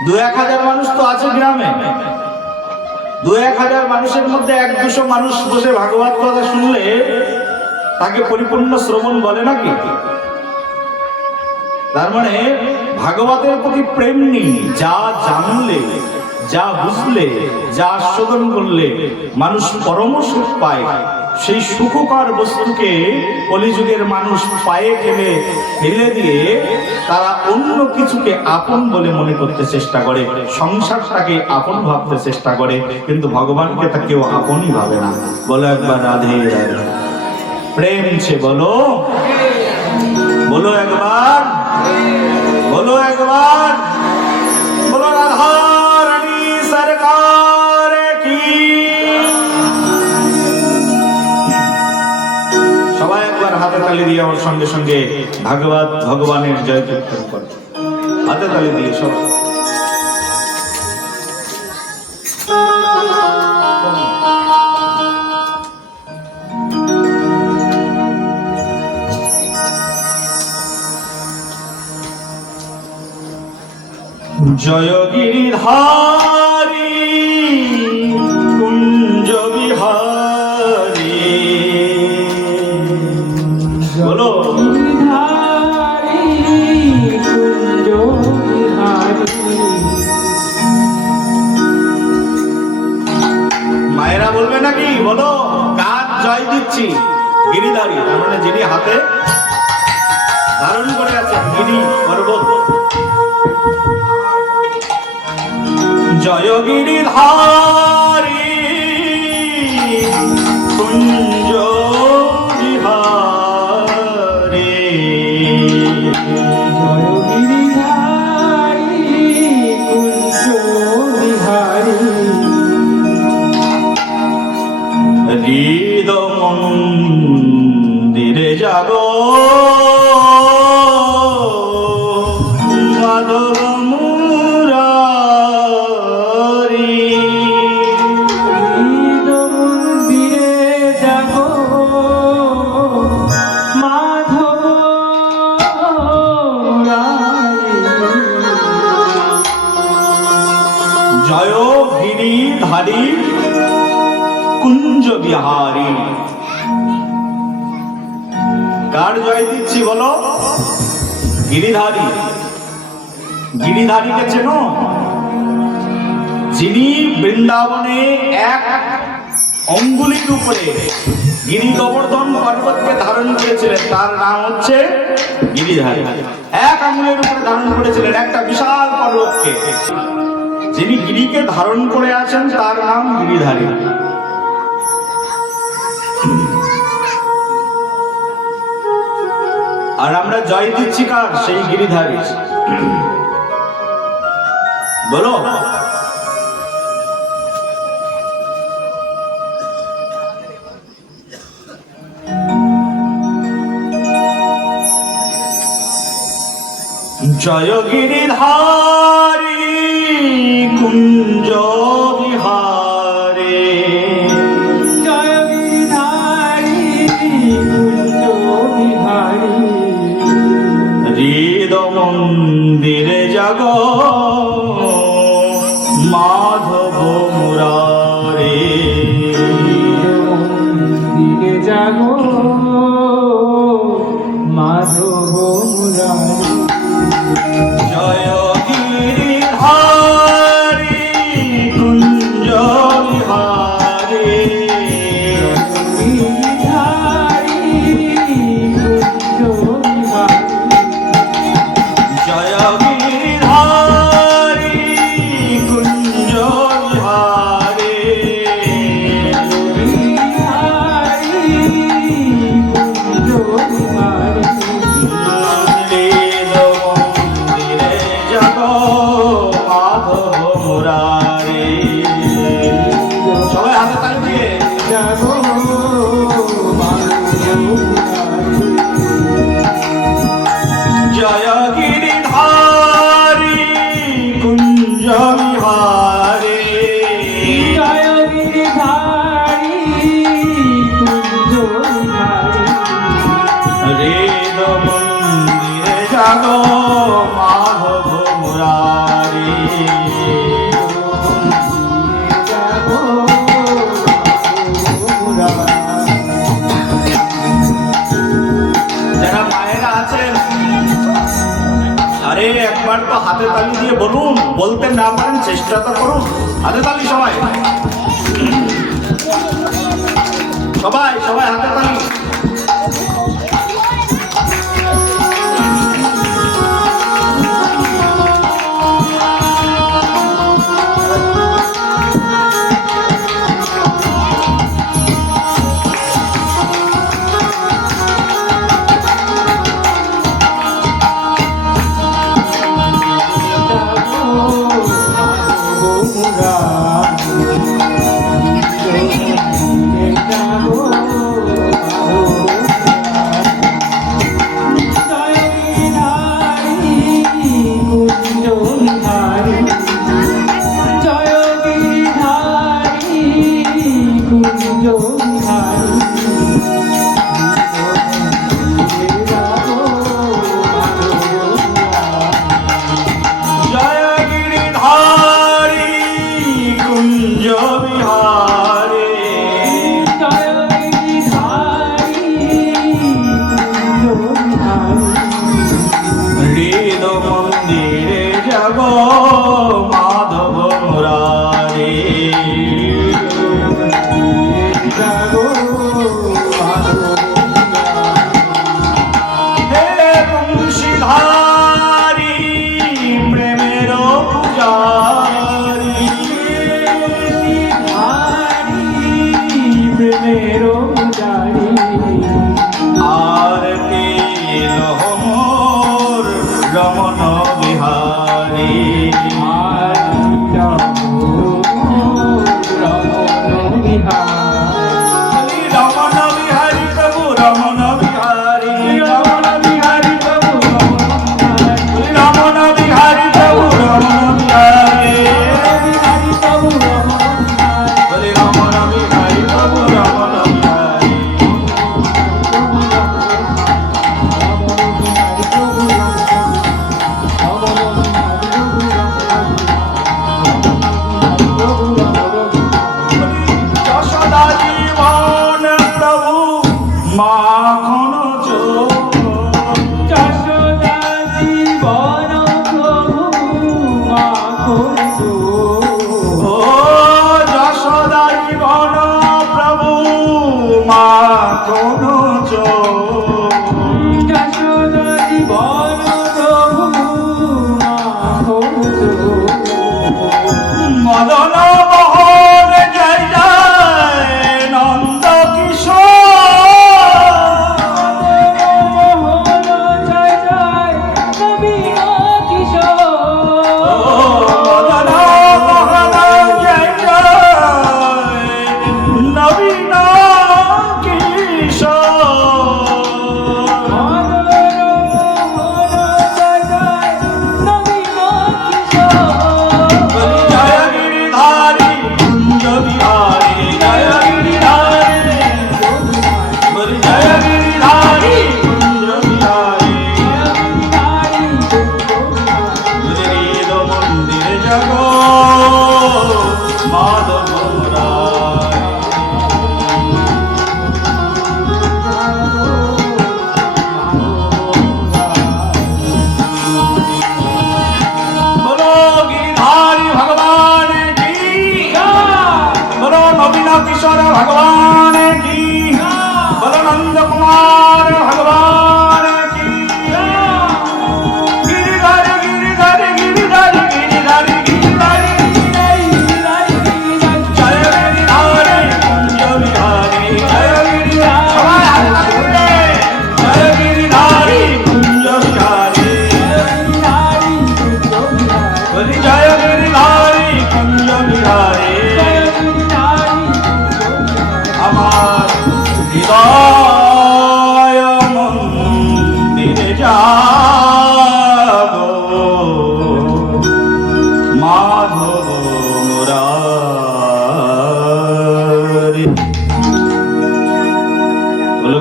2-1000 মানুষ তো আছে গ্রামে। 2-1000 মানুষের মধ্যে 1-200 মানুষ বসে ভাগবত কথা শুনলে তাকে পরিপূর্ণ শ্রবণ বলে নাকি? তার মানে ভাগবতের প্রতি প্রেম নেই। যা জানলে, যা বুঝলে, যা আস্বাদন করলে মানুষ পরম সুখ পায়, সেই সুখকর বস্তুকে কলিযুগের মানুষ পায়ে ফেলে দিয়ে তারা অন্য কিছুকে আপন বলে মনে করতে চেষ্টা করে, সংসারটাকে আপন ভাবতে চেষ্টা করে, কিন্তু ভগবানকে তা কেউ আপনই ভাবে না। বলো একবার রাধে রাধে। প্রেম সে বলো, বলো একবার, বলো একবার, বলো রাধা রানী সরকার কি। সবাই একবার হাতে তালি দিয়ে আমার সঙ্গে সঙ্গে ভাগবত ভগবানের জয় কীর্তন করে। হাতে তালি দিয়ে সবাই। জয় গিরিধারী কুঞ্জ বিহারী, বলো কুঞ্জ বিহারী। মায়েরা বলবে নাকি? বলো কার জয় দিচ্ছি? গিরিধারী, তার মানে যিনি হাতে ধারণ করে আছেন গিরি পর্বত। জয় গিরিধারী কুঞ্জ বিহারী, জয় গিরিধারী কুঞ্জ বিহারী। হৃদ মন্দিরে জাগো মাধব মুরারি, হৃদ মন্দিরে জাগো মাধব মুরারি। জয় গিরিধারী কুঞ্জ বিহারী। কার জয় দিচ্ছি বলো? গিরিধারী। গিরিধারীকে চেনো? যিনি বৃন্দাবনে এক অঙ্গুলির উপরে গিরি গোবর্ধন পর্বতকে ধারণ করেছিলেন, তার নাম হচ্ছে গিরিধারী। এক আঙ্গুলের উপরে ধারণ করেছিলেন একটা বিশাল পর্বতকে। যিনি গিরিকে ধারণ করে আছেন তার নাম গিরিধারী। আর আমরা জয় দিচ্ছি কার? সেই গিরিধারী। বলো জয় গিরিধারী কুঞ্জ বিহারে, জয় গিরিধারী কুঞ্জ বিহারী। হৃদ মন্দিরে জাগ মাধব মুরারে, মন্দিরে জাগো মাধব মুরারি। জয় গিরিধারী কুঞ্জ বিহারে, গিরিধারী কুঞ্জ বিহারী। জয় গিরিধারী কুঞ্জ বিহারে, গিরিধারী হাতে তালি দিয়ে বলুন, বলতে না পারেন চেষ্টা তো করুন। হাতে তালি সবাই, সবাই সবাই হাতে তালি।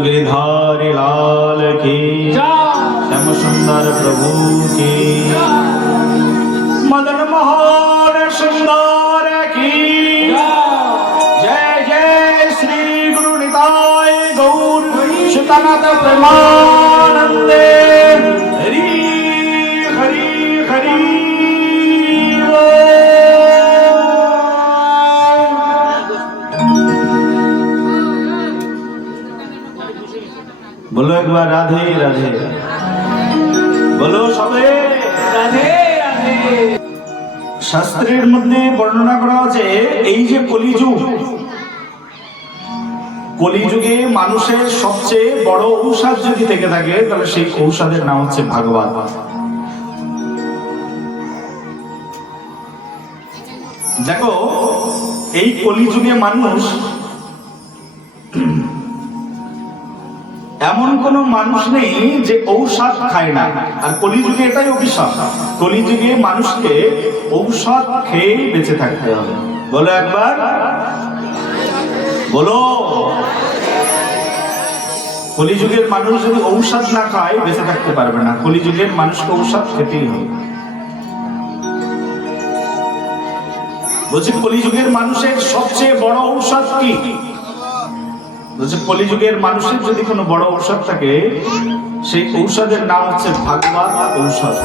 गिरिधारी लाल की, श्याम सुंदर प्रभु की, मदन मोहन सुंदर की जय। जय श्री गुरु निताय गौर शितानाथ प्रेमानंदे। हरि हरि हरि একবার রাধে রাধে, বলো সবে রাধে রাধে। শাস্ত্রের মধ্যে বর্ণনা করা আছে এই যে কলিযুগ, কলিযুগে মানুষের সবচেয়ে বড় ঔষধ যদি থেকে থাকে তাহলে সেই ঔষধের নাম হচ্ছে ভাগবত। দেখো এই কলিযুগে মানুষ, এমন কোন মানুষ নেই যে ঔষধ খায় না। আর কলিযুগে এটাই অভিশাপ, কলিযুগে মানুষকে ঔষধ খেয়ে বেঁচে থাকতে হবে। বলো একবার, বলো। কলিযুগের মানুষ যদি ঔষধ না খায় বেঁচে থাকতে পারবে না, কলিযুগের মানুষকে ঔষধ খেতেই হবে। বলছি কলিযুগের মানুষের সবচেয়ে বড় ঔষধ কি? বলছে কলিযুগের মানুষের যদি কোনো বড় ঔষধ থাকে সেই ঔষধের নাম হচ্ছে ভাগবত ঔষধ।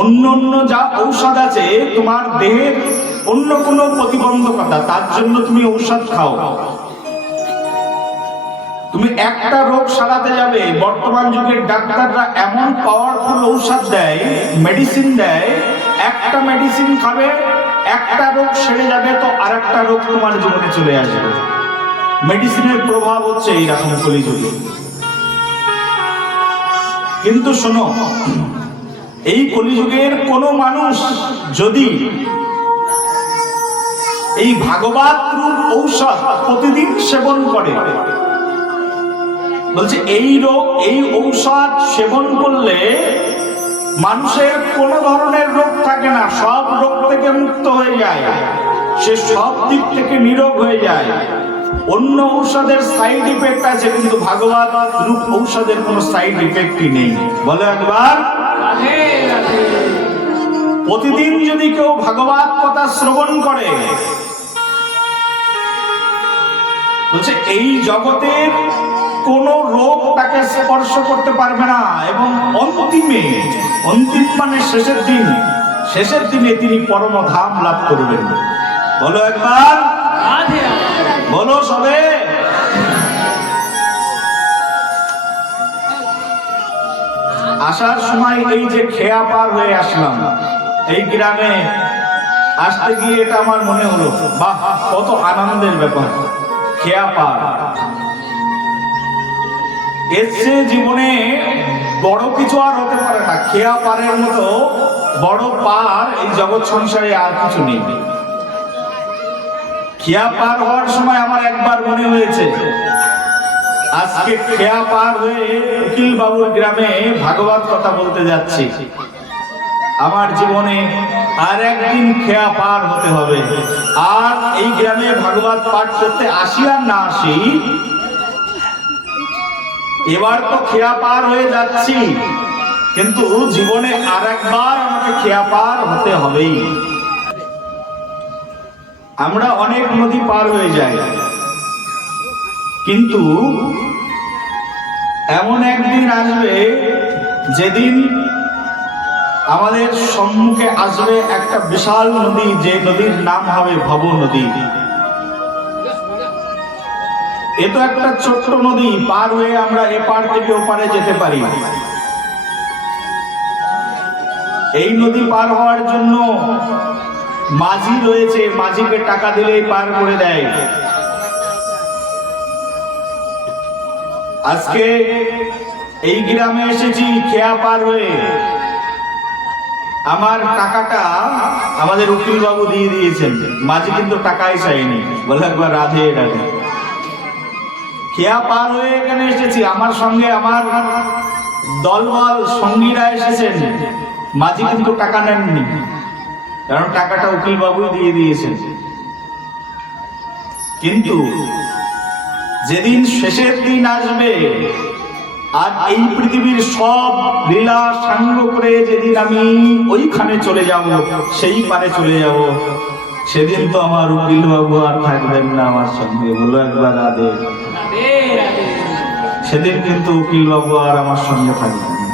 অন্য অন্য যা ঔষধ আছে তোমার দেহের অন্য কোনো প্রতিবন্ধকতা, তার জন্য তুমি ঔষধ খাও, তুমি একটা রোগ সারাতে যাবে। বর্তমান যুগের ডাক্তাররা এমন পাওয়ারফুল ঔষধ দেয়, মেডিসিন দেয়, একটা মেডিসিন খাবে একটা রোগ সেরে যাবে, তো আরেকটা রোগ তোমার জীবনে চলে আসবে। মেডিসিনের প্রভাব হচ্ছে এইরকম কলিযুগে। কিন্তু শোনো, এই কলিযুগের কোন মানুষ যদি এই ভাগবত রূপ ঔষধ প্রতিদিন সেবন করে, বলছে এই রোগ, এই ঔষধ সেবন করলে মানুষের কোন ধরনের রোগ থাকে না, সব রোগ থেকে মুক্ত হয়ে যায়, সে সব দিক থেকে নিরোগ হয়ে যায়। অন্য ঔষধের সাইড ইফেক্ট আছে, কিন্তু ভাগবত রূপ ঔষধের কোনো সাইড ইফেক্টই নেই। বলো একবার রাধে রাধে। প্রতিদিন যদি কেউ ভাগবত কথা শ্রবণ করে, বলছে এই জগতের কোন রোগ তাকে স্পর্শ করতে পারবে না, এবং অন্তিমে, অন্তিম মানে শেষের দিন, শেষের দিনে তিনি পরমধাম লাভ করবেন। বলো একবার রাধে রাধে। বলো সবে। আসার সময় এই যে খেয়া পার হয়ে আসলাম, এই গ্রামে আসতে গিয়ে এটা আমার মনে হলো, বাহ কত আনন্দের ব্যাপার। খেয়া পার, এর চেয়ে জীবনে বড় কিছু আর হতে পারে না। খেয়া পারের মতো বড় পার এই জগৎ সংসারে আর কিছু নেই। খেয়া পার হওয়ার সময় আমার একবার মনে হয়েছে, আজকে খেয়া পার হয়ে উকিল বাবুর গ্রামে ভাগবত কথা বলতে যাচ্ছি। আমার জীবনে আর একদিন খেয়া পার হতে হবে, আর এই গ্রামে ভাগবত পাঠ করতে আসি আর না আসি, এবার তো খেয়া পার হয়ে যাচ্ছি, কিন্তু জীবনে আর একবার আমাকে খেয়া পার হতে হবেই। আমরা অনেক নদী পার হয়ে যাই, কিন্তু এমন একদিন আসবে যেদিন আমাদের সম্মুখে আসবে একটা বিশাল নদী, যে নদীর নাম হবে ভব নদী। এ তো একটা ছোট্ট নদী, পার হয়ে আমরা এপার থেকে ওপারে যেতে পারি। এই নদী পার হওয়ার জন্য মাঝি রয়েছে, মাঝিকে টাকা দিলেই পার করে দেয়। আজকে এই গ্রামে এসেছি খেয়া পার হয়ে, আমার টাকাটা আমাদের উকিল বাবু দিয়ে দিয়েছেন, মাঝি কিন্তু টাকাই চাইনি। বলে একবার রাধে রাধে। খেয়া পার হয়ে এখানে এসেছি, আমার সঙ্গে আমার দলবল সঙ্গীরা এসেছেন, মাঝি কিন্তু টাকা নেননি, কারণ টাকাটা উকিল বাবুই দিয়ে দিয়েছেন। কিন্তু যেদিন শেষের দিন আসবে আর এই পৃথিবীর সব লীলা সাঙ্গ করে যেদিন আমি ওইখানে চলে যাব, সেই পারে চলে যাব, সেদিন তো আমার উকিল বাবু আর থাকবেন না আমার সঙ্গে। বলো একবার রাধে। রাধে রাধে। সেদিন কিন্তু উকিল বাবু আর আমার সঙ্গে থাকবেন না।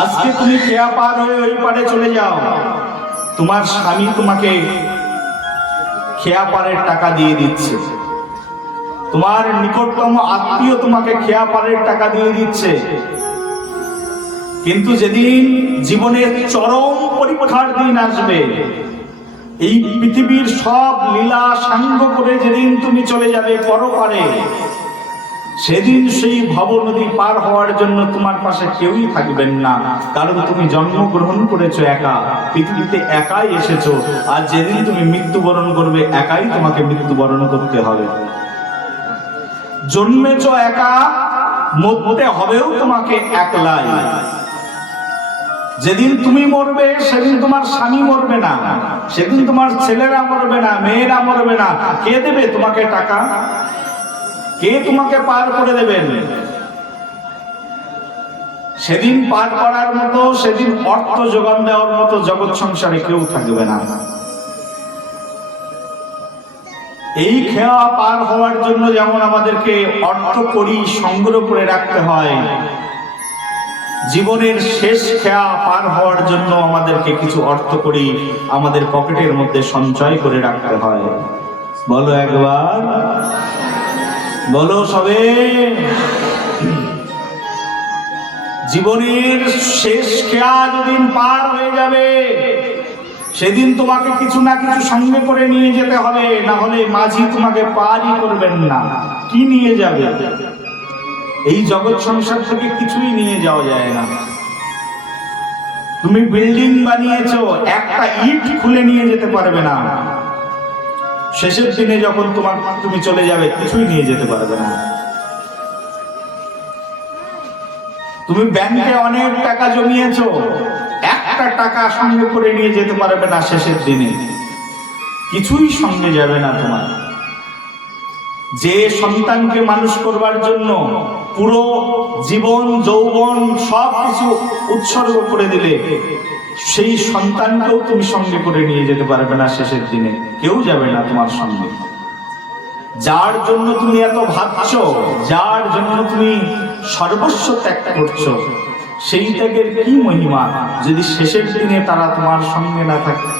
আজকে তুমি খেয়া পার হয়ে ওই পারে চলে যাও, তোমার স্বামী তোমাকে খেয়া পারের টাকা দিয়ে দিচ্ছে, তোমার নিকটতম আত্মীয় তোমাকে খেয়া পারের টাকা দিয়ে দিচ্ছে, কিন্তু যেদিন জীবনের চরম পরীক্ষার দিন আসবে, এই পৃথিবীর সব লীলা সাঙ্গ করে যেদিন তুমি চলে যাবে পরপারে, সেদিন সেই ভব নদী পার হওয়ার জন্য তোমার পাশে কেউই থাকবেন না। কারণ তুমি জন্মগ্রহণ করেছো একা, পৃথিবীতে একাই এসেছো, আর যেদিন তুমি মৃত্যুবরণ করবে একাই তোমাকে মৃত্যুবরণ করতে হবে। জন্মেছো একা, মরতে হবেও তোমাকে একলাই। যেদিন তুমি মরবে সেদিন তোমার স্বামী মরবে না, সেদিন তোমার ছেলেরা মরবে না, মেয়েরা মরবে না। কে দেবে তোমাকে টাকা? কে তোমাকে পার করে দেবেন? সেদিন পার করার মতো, সেদিন অর্থ যোগান দেওয়ার মতো জগৎ সংসারে কেউ থাকবে না। এই খেয়া পার হওয়ার জন্য যেমন আমাদেরকে অর্থ কড়ি সংগ্রহ করে রাখতে হয়, জীবনের শেষ খেয়া পার হওয়ার জন্য আমাদেরকে কিছু অর্থ কড়ি আমাদের পকেটের মধ্যে সঞ্চয় করে রাখতে হয়। বলো একবার, বলো সবে। জীবনের শেষ খেয়া যেদিন পার হয়ে যাবে, সেদিন তোমাকে কিছু না কিছু সঙ্গে করে নিয়ে যেতে হবে, না হলে মাঝি তোমাকে পারই করবেন না। কি নিয়ে যাবে? এই জগৎ সংসার থেকে কিছুই নিয়ে যাওয়া যায় না। তুমি বিল্ডিং বানিয়েছো, একটা ইট খুলে নিয়ে যেতে পারবে না। শেষের দিনে যখন তুমি চলে যাবে, কিছুই নিয়ে যেতে পারবে না। তুমি ব্যাংকে অনেক টাকা জমিয়েছো, একটা টাকা সঙ্গে করে নিয়ে যেতে পারবে না। শেষের দিনে কিছুই সঙ্গে যাবে না তোমার। যে সন্তানকে মানুষ করবার জন্য পুরো জীবন যৌবন সব কিছু উৎসর্গ করে দিলে, সেই সন্তানকেও তুমি সঙ্গে করে নিয়ে যেতে পারবে না। শেষের দিনে কেউ যাবে না তোমার সঙ্গে। যার জন্য তুমি এত ভাবছো, যার জন্য তুমি সর্বস্ব ত্যাগ করছো, সেই ত্যাগের কি মহিমা যদি শেষের দিনে তারা তোমার সঙ্গে না থাকে?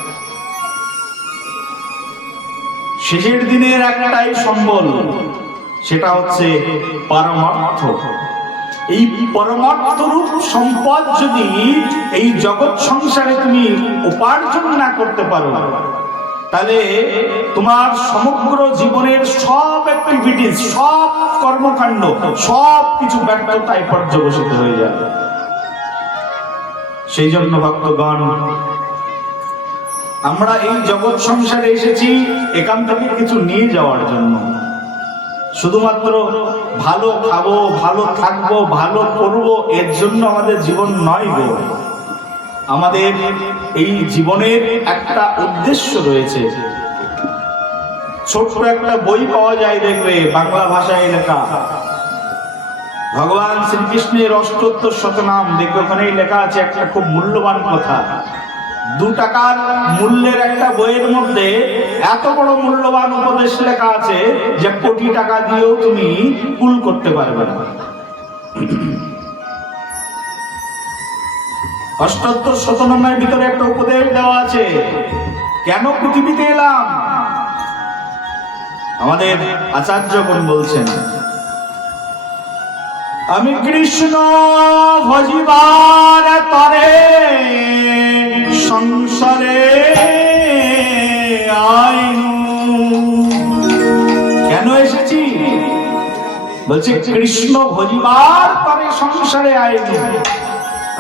শেষের দিনের একটাই সম্বল, সেটা হচ্ছে পরমার্থ। এই পরমার্থ রূপ সম্পদ যদি এই জগৎ সংসারে তুমি উপার্জন না করতে পারো, তাহলে তোমার সমগ্র জীবনের সব অ্যাক্টিভিটিস, সব কর্মকাণ্ড, সব কিছু ব্যর্থতায় পর্যবসিত হয়ে যাবে। সেই জন্য ভক্তগণ, আমরা এই জগৎ সংসারে এসেছি এখান থেকে কিছু নিয়ে যাওয়ার জন্য। শুধুমাত্র ভালো খাবো, ভালো থাকবো, ভালো করবো, এর জন্য আমাদের জীবন নয় গো। আমাদের এই জীবনের একটা উদ্দেশ্য রয়েছে। ছোট্ট একটা বই পাওয়া যায়, দেখবে বাংলা ভাষায় লেখা, ভগবান শ্রীকৃষ্ণের অষ্টোত্তর শতনাম। দেখবে ওখানেই লেখা আছে একটা খুব মূল্যবান কথা। 2 টাকার মূল্যের একটা বইয়ের মধ্যে এত বড় মূল্যবান উপদেশ লেখা আছে যে কোটি টাকা দিয়েও তুমি কুল করতে পারবে না। অষ্টোত্তর শতনামের ভিতরে একটা উপদেশ দেওয়া আছে, কেন পৃথিবীতে এলাম। আমাদের আচার্যগণ বলছেন, আমি কৃষ্ণ ভজিবার তরে সংসারে আইনু। কেন এসেছি? বলছে কৃষ্ণ ভজিবার তরে সংসারে আইনু।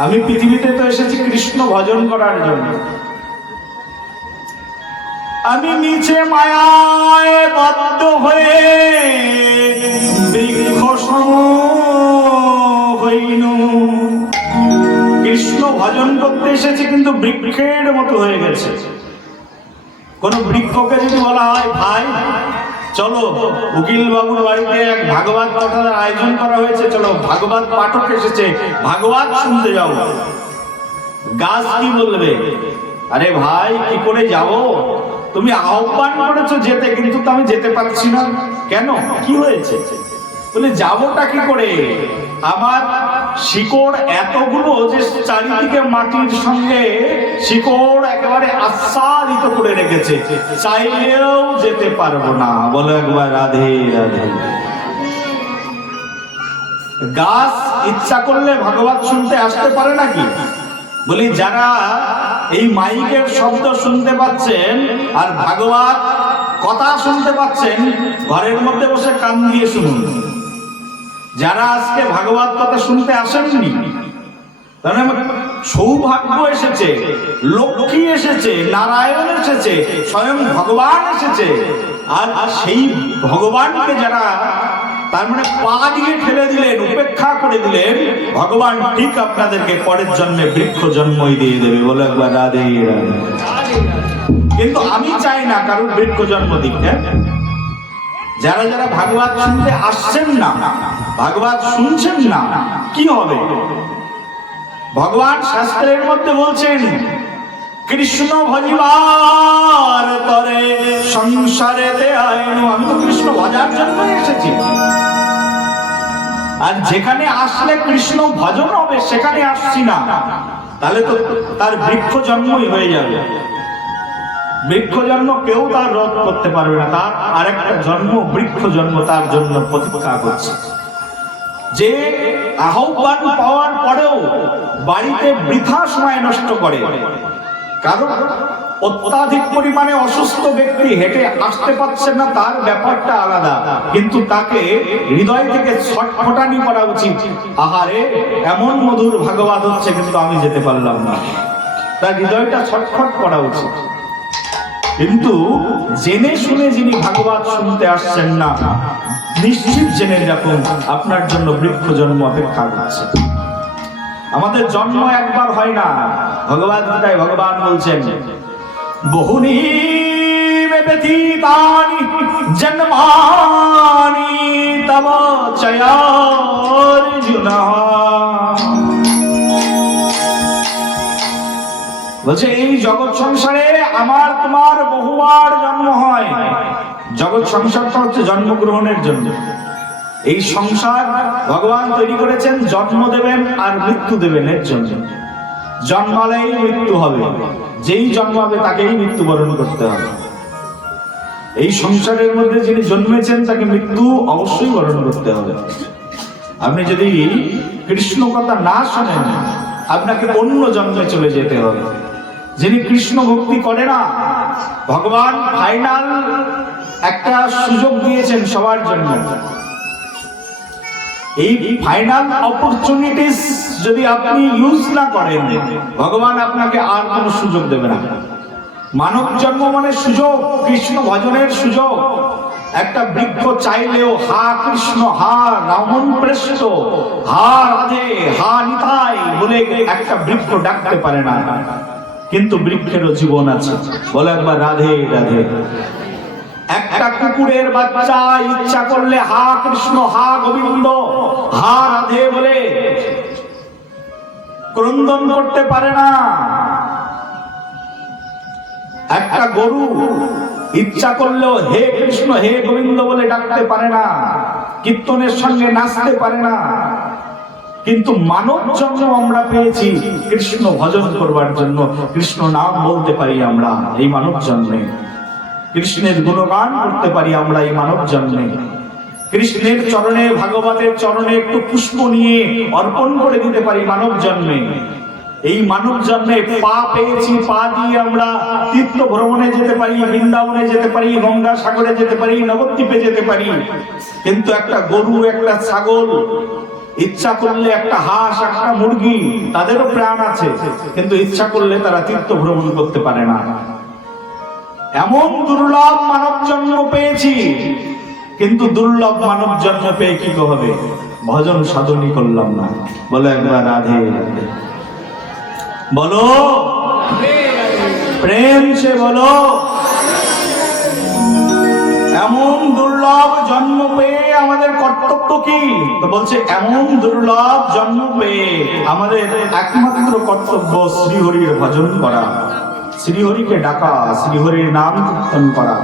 আমি পৃথিবীতে তো এসেছি কৃষ্ণ ভজন করার জন্য। আমি নিচে মায়ায় বদ্ধ হয়ে বৃক্ষ সম হইনু। কৃষ্ণ ভজন করতে এসেছি কিন্তু বৃক্ষের মতো হয়ে গেছে। কোন বৃক্ষকে যদি বলা হয়, ভাই চলো উকিল বাবুর বাড়িতে এক ভাগবত পাঠের আয়োজন করা হয়েছে, চলো ভাগবত পাঠক এসেছে, ভাগবত শুনতে যাও, গাছ কি বলবে? আরে ভাই কি করে যাব? তুমি আহ্বান করেছো যেতে, কিন্তু তো আমি যেতে পারছি না। কেন? কি হয়েছে? বলে যাবোটা কি করে, আমার শিকড় এতগুলো যে চারিদিকে মাটির সঙ্গে শিকড় একেবারে আচ্ছাদিত করে রেখেছে, চাইলেও যেতে পারবো না। বলো একবার রাধে রাধে। গাছ ইচ্ছা করলে ভাগবত শুনতে আসতে পারে নাকি? বলি যারা এই মাইকের শব্দ শুনতে পাচ্ছেন আর ভাগবত কথা শুনতে পাচ্ছেন, ঘরের মধ্যে বসে কান দিয়ে শুনুন। যারা আজকে ভাগবত কথা শুনতে আসেননি, তার সৌভাগ্য এসেছে, লক্ষ্মী এসেছে, নারায়ণ এসেছে, স্বয়ং ভগবান এসেছে। আর সেই ভগবানকে যারা তার মানে পা দিয়ে ঠেলে দিলেন, উপেক্ষা করে দিলেন, ভগবান ঠিক আপনাদেরকে পরের জন্মে বৃক্ষ জন্মই দিয়ে দেবে। বলে একবার রাধে রাধে। কিন্তু আমি চাই না কারোর বৃক্ষ জন্ম দিক। যারা যারা ভাগবত শুনতে আসছেন না, ভাগবত শুনছেন না, কি হবে? ভগবান শাস্ত্রের মধ্যে বলছেন, কৃষ্ণ ভজিবার তরে সংসারেতে আইনু। আমি তো কৃষ্ণ ভজার জন্য এসেছি, আর যেখানে আসলে কৃষ্ণ ভজন হবে সেখানে আসছি না, তাহলে তো তার বৃক্ষ জন্মই হয়ে যাবে। বৃক্ষ জন্ম কেউ তার রোধ করতে পারবে না, তার আরেকটা জন্ম বৃক্ষ জন্ম তার জন্য প্রতীক্ষা করছে। যে আহ্বান পাওয়ার পরেও বাড়িতে বৃথা সময় নষ্ট করে, কারণ অত্যাধিক পরিমাণে অসুস্থ ব্যক্তি হেঁটে আসতে পারছেন না, তার ব্যাপারটা আলাদা, কিন্তু তাকে হৃদয় থেকে ছটফটানি করা উচিত। আহারে এমন মধুর ভাগবত হচ্ছে কিন্তু আমি যেতে পারলাম না, তার হৃদয়টা ছটফট করা উচিত। কিন্তু জেনে শুনে যিনি ভাগবত শুনতে আসছেন না, নিশ্চিত জেনে রাখুন আপনার জন্য বৃক্ষ জন্ম অপেক্ষা করছে। আমাদের জন্ম একবার হয় না। ভগবদ গীতায় ভগবান বলছেন, বহুনি ব্যতীতানি জন্মানি তব চয়ার্জুনা। বলছে এই জগৎ সংসারে আমার তোমার বহুবার জন্ম হয়। জগৎ সংসারটা হচ্ছে জন্মগ্রহণের জন্য। এই সংসার ভগবান তৈরি করেছেন জন্ম দেবেন আর মৃত্যু দেবেন এর জন্য। জন্মালেই মৃত্যু হবে, যেই জন্মাবে তাকেই মৃত্যুবরণ করতে হবে। এই সংসারের মধ্যে যিনি জন্মেছেন তাকে মৃত্যু অবশ্যই বরণ করতে হবে। আপনি যদি কৃষ্ণ কথা না শোনেন, আপনাকে অন্য জন্মে চলে যেতে হবে। যিনি কৃষ্ণ ভক্তি করে না, ভগবান ফাইনাল একটা সুযোগ দিয়েছেন সবার জন্য। এই ফাইনাল অপরচুনিটিস যদি আপনি ইউজ না করেন, ভগবান আপনাকে আর কোনো সুযোগ দেবে না। মানব জন্ম মানে সুযোগ, কৃষ্ণ ভজনের সুযোগ। একটা বৃক্ষ চাইলেও হা কৃষ্ণ, হা রামন প্রেষ্ট, হা রাধে, হা নিতাই বলে একটা বৃক্ষ ডাকতে পারে না, কিন্তু বৃক্ষেরও জীবন আছে। বলে একবার রাধে রাধে। একটা কুকুরের বাচ্চা ইচ্ছা করলে হা কৃষ্ণ, হা গোবিন্দ, হা রাধে বলে ক্রন্দন করতে পারে না। একটা গরু ইচ্ছা করলেও হে কৃষ্ণ, হে গোবিন্দ বলে ডাকতে পারে না, কীর্তনের সঙ্গে নাচতে পারে না। কিন্তু মানব জন্ম আমরা পেয়েছি কৃষ্ণ ভজন করবার জন্য, কৃষ্ণ নাম বলতে পারি আমরা এই মানব জন্মে, কৃষ্ণের গুণগান করতে পারি আমরা এই মানব জন্মে, কৃষ্ণের চরণে, ভাগবতের চরণে একটু পুষ্প নিয়ে অর্পণ করে দিতে পারি মানব জন্মে। এই মানব জন্মে পা পেয়েছি, পা দিয়ে আমরা তীর্থ ভ্রমণে যেতে পারি, বৃন্দাবনে যেতে পারি, গঙ্গা সাগরে যেতে পারি, নবদ্বীপে যেতে পারি। কিন্তু একটা গরু, একটা ছাগল, ইচ্ছা করলে একটা হাঁস, একটা মুরগি, তাদেরও প্রাণ আছে, কিন্তু ইচ্ছা করলে তারা তীর্থ ভ্রমণ করতে পারে না। এমন দুর্লভ মানব জন্ম পেয়েছি, কিন্তু দুর্লভ মানব জন্ম পেয়ে কি হবে? ভজন সাধনই করলাম না। বলে একবার রাধে রাধে বলো, প্রেম সে বলো। এমন দুর্লভ জন্ম পেয়ে আমাদের কর্তব্য কি? তো বলছে এমন দুর্লভ জন্ম পেয়ে আমাদের একমাত্র কর্তব্য শ্রীহরির ভজন করা, শ্রীহরিকে ডাকা, শ্রীহরির নাম কীর্তন করা।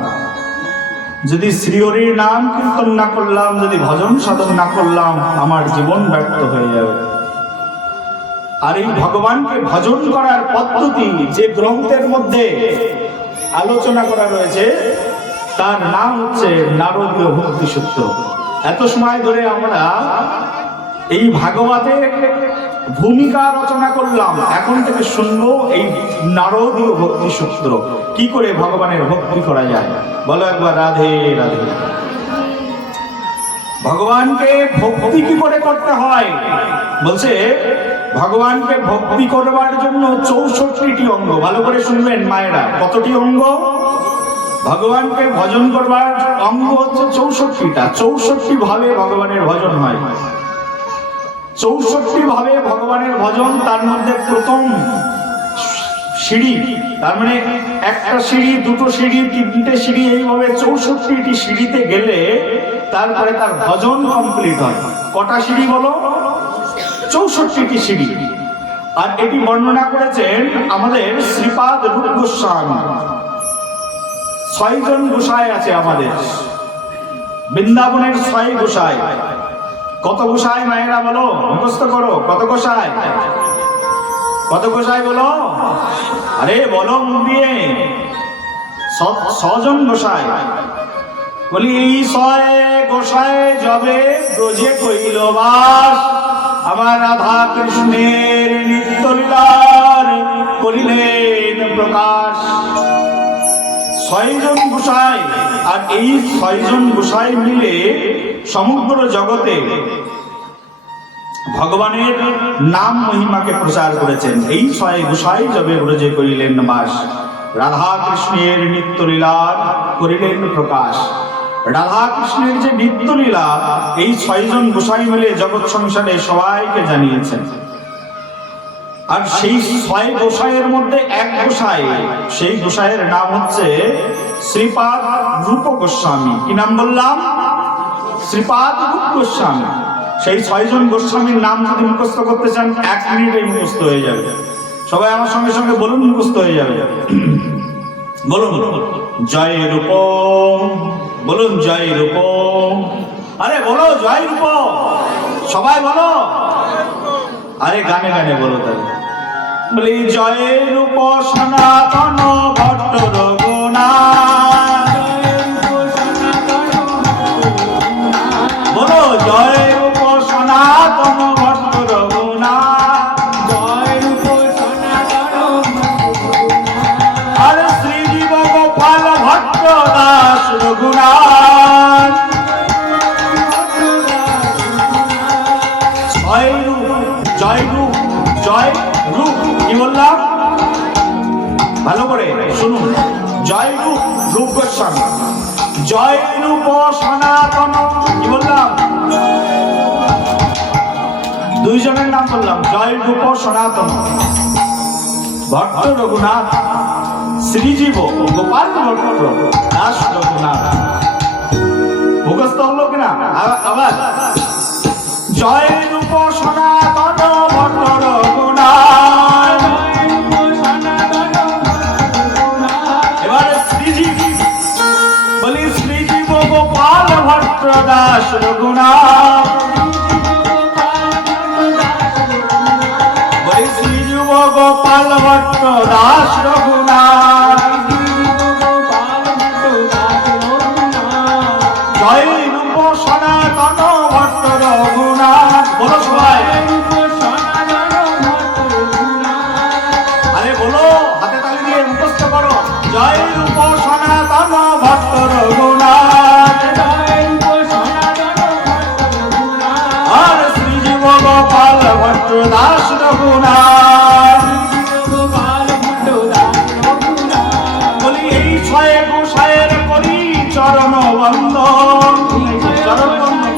যদি শ্রীহরির নাম কীর্তন না করলাম, যদি ভজন সাধন না করলাম, আমার জীবন ব্যর্থ হয়ে যাবে। আর এই ভগবানকে ভজন করার পদ্ধতি যে গ্রন্থের মধ্যে আলোচনা করা রয়েছে তার নাম হচ্ছে নারদীয় ভক্তি সূত্র। এত সময় ধরে আমরা এই ভাগবতের ভূমিকা রচনা করলাম, এখন থেকে শুনবো এই নারদীয় ভক্তি সূত্র, কি করে ভগবানের ভক্তি করা যায়। বলো একবার রাধে রাধে। ভগবানকে ভক্তি কি করে করতে হয় বলছে, ভগবানকে ভক্তি করবার জন্য 64টি অঙ্গ। ভালো করে শুনবেন মায়েরা, কতটি অঙ্গ? ভগবানকে ভজন করবার অঙ্গ হচ্ছে 64টা। 64 ভাবে ভগবানের ভজন হয়, 64 ভাবে ভগবানের ভজন। তার মধ্যে প্রথম সিঁড়ি, তার মানে একটা সিঁড়ি, দুটো সিঁড়ি, তিনটে সিঁড়ি, এইভাবে 64টি সিঁড়িতে গেলে তারপরে তার ভজন কমপ্লিট হয়। কটা সিঁড়ি বলো? 64টি সিঁড়ি। আর এটি বর্ণনা করেছেন আমাদের শ্রীপাদ রূপ গোস্বামী। 6 জন গোসাই আছে আমাদের বৃন্দাবনের, 6 গোসাই। কত গোসাই মায়েরা বলো, মুখস্থ করো, কত গোসাই? কত গোসাই বলো? আরে বলো মুখ দিয়ে। 6 জন গোসাই। বলি এই 6 গোসাই যবে ব্রজে কইল বাস, আমার রাধা কৃষ্ণের নিত্য লীলার করিলেন প্রকাশ। 6 জন গোসাই। আর এই 6 জন গোসাই মিলে সমগ্র জগতে ভগবানের নাম মহিমাকে প্রচার করেছেন। এই 6 গোসাই যবে ব্রজে করিলেন বাস, রাধা কৃষ্ণের নিত্য লীলার করিলেন প্রকাশ। রাধা কৃষ্ণের যে নিত্য লীলা এই 6 জন গোসাই মিলে জগৎ সংসারে সবাইকে জানিয়েছেন। আর সেই 6 গোসাইয়ের মধ্যে এক গোসাই, সেই গোসাইয়ের নাম হচ্ছে শ্রীপাদ রূপ গোস্বামী। কি নাম বললাম? শ্রীপাদ রূপ গোস্বামী। সেই 6 জন গোস্বামীর নাম যদি মুখস্থ করতে চান 1 মিনিটে মুখস্থ হয়ে যাবে। সবাই আমার সঙ্গে সঙ্গে বলুন, মুখস্থ হয়ে যাবে। বলুন জয় রূপ, বলুন জয় রূপ। আরে বলো জয় রূপ, সবাই বলো। আরে গানে গানে বলো তাহলে। বলি জয় রূপ সনাতন ভট্ট রঘুনাথ, বলো জয় রূপ সনাতন ভট্ট রঘুনাথ, জয় রূপ সনাতন। আর শ্রীজীব গোপাল ভট্ট দাস রঘুনাথ। জয় রূপ, জয় রূপ, জয় রূপ। কি বললাম? ভালো করে শুনুন। জয় রূপ, রূপ গোস্বামী। জয় রূপ সনাতন, কি বললাম? 2 জনের নাম বললাম, জয় রূপ সনাতন ভট্ট রঘুনাথ, শ্রীজীব গোপাল ভট্ট দাস রঘুনাথ। মুখস্থ হলো কিনা? আবার জয় রূপ সনাতন ভট্ট রঘুনাথ। এবারে শ্রীজীব, বলি শ্রীজীব গোপাল ভট্ট দাস রঘুনাথ, বলি শ্রীজীব গোপাল ভট্ট দাস রঘুনাথ। জয় রূপ সনাতন ভট্ট রঘুনাথ। বলো সবাই, আরে বলো, হাতে তালি দিয়ে মুখস্থ করো। জয় রূপ সনাতন ভট্ট রঘুনাথ, আর শ্রীজীব গোপাল ভট্ট দাস রঘুনাথ। বলি এই 6 গোসাইয়ের করি চরণ বন্দন, চরণ বন্দন।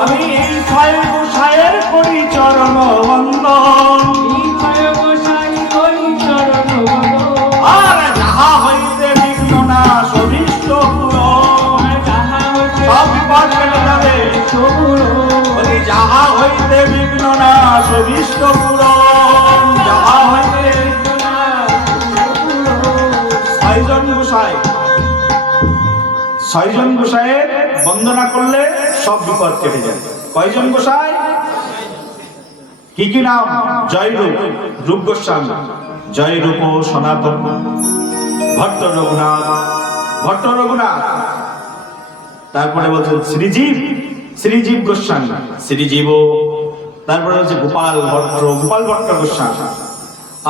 আমি এই 6 গোসাইয়ের করি চরণ বন্দন, আর যাহা হইতে বিঘ্ন না সবিষ্ট পূরণ। সব বিপদ কেটে যাবে। বলি যাহা হইতে বিঘ্ন না সবিষ্ট পূরণ, যাহা হইতে। 6 জন গোসাই। ছয়জন গোসাইয়ের বন্দনা করলে সব বিপদ কেটে যায়। কয়জন গোসাই? কি কি নাম? জয়রূপ, রূপ গোস্বামী, জয়রূপ সনাতন, ভট্ট রঘুনাথ, ভট্ট রঘুনাথ। তারপরে বলছে শ্রীজীব, শ্রীজীব গোস্বামী, শ্রীজীব। তারপরে হচ্ছে গোপাল ভট্ট, গোপাল ভট্ট গোস্বামী।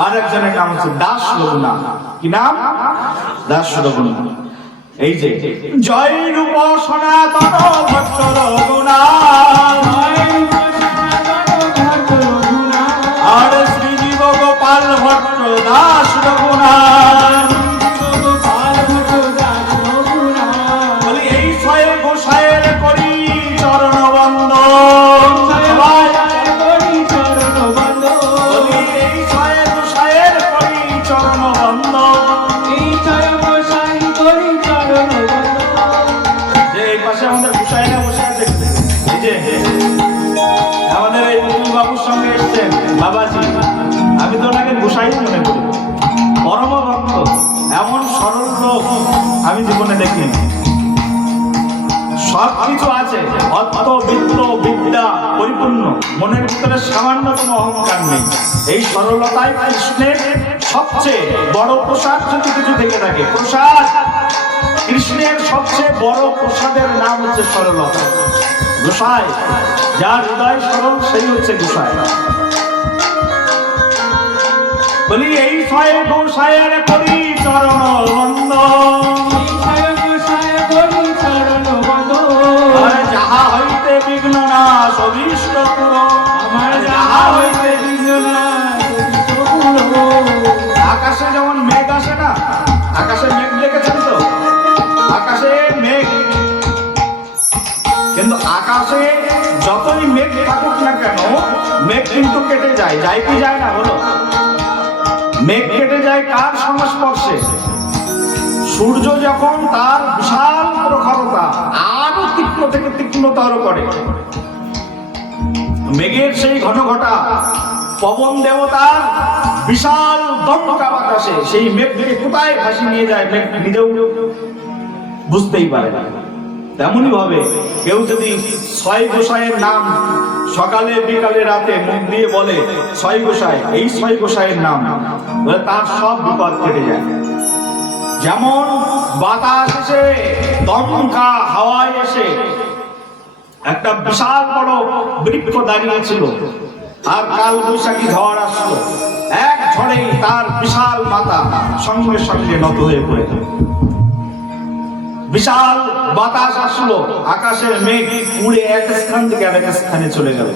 আর একজনের নাম হচ্ছে দাস রঘুনাথ। কি নাম? দাস রঘুনাথ। এই যে জয়রূপ সনাতন ভট্ট রঘুনাথ, আর শ্রীজীব গোপাল ভট্ট দাস রঘুনাথ। বলি এই ছয় গোসাইয়ের করি চরণ বন্দন। বলি এই ছয় গোসাইয়ের করি চরণ বন্দন। যে এই পাশে আমাদের গোসাইরা বসে আছে, এই যে আমাদের এই বাবুর সঙ্গে এসছেন বাবাজি, আমি তো ওনাকে গোসাই মনে করি, পরম ভক্ত। এমন সরল লোক আমি জীবনে দেখিনি। সব কিছু আছে, অর্থ বিত্ত বিদ্যা পরিপূর্ণ, মনের ভিতরে সামান্যতম অহংকার নেই। এই সরলতাই কৃষ্ণের সবচেয়ে বড় প্রসাদ। যদি কিছু থেকে থাকে প্রসাদ, কৃষ্ণের সবচেয়ে বড় প্রসাদের নাম হচ্ছে সরলতা। গোসাই, যার হৃদয় সরল সেই হচ্ছে গোসাই। বলি এই ছয় গোসাইয়ের করি চরণ বন্দন, যাহা হইতে বিঘ্ন নাশ অভীষ্ট পূরণ। যাহা হইতে বিঘ্ন নাশ অভীষ্ট পূরণ। আকাশে যেমন মেঘ আসে না, আকাশে মেঘ দেখেছেন তো? আকাশে মেঘ, কিন্তু আকাশে যতই মেঘ থাকুক না কেন, মেঘ কিন্তু কেটে যায়। যায় কি যায় না? বলো। মেঘ কেটে যায় কার সংস্পর্শে? সূর্য যখন তার বিশাল প্রখরতা আরো তীক্ষ্ণ থেকে তীক্ষ্ণতর করে, মেঘের সেই ঘন ঘটা, পবন দেবতার বিশাল দমকা বাতাসে সেই মেঘকে কোথায় ভাসি নিয়ে যায়, মেঘ নিজেও বুঝতেই পারে না। তেমনি ভাবে কেউ যদি ছয় গোসাইয়ের নাম সকালে বিকালে রাতে মুখ দিয়ে বলে ছয় গোসাই, এই ছয় গোসাইয়ের নাম, তার সব বিপদ কেটে যায়। যেমন বাতাস এসে, দমকা হাওয়ায় এসে একটা বিশাল বড় বৃক্ষ দাঁড়িয়েছিল, আর কাল বৈশাখী ঝড় আসলো, এক ঝড়েই তার বিশাল মাথা সঙ্গে সঙ্গে নত হয়ে পড়ে। বিশাল বাতাস আসলো, আকাশের মেঘ উড়ে এক স্থান থেকে আরেক স্থানে চলে গেল।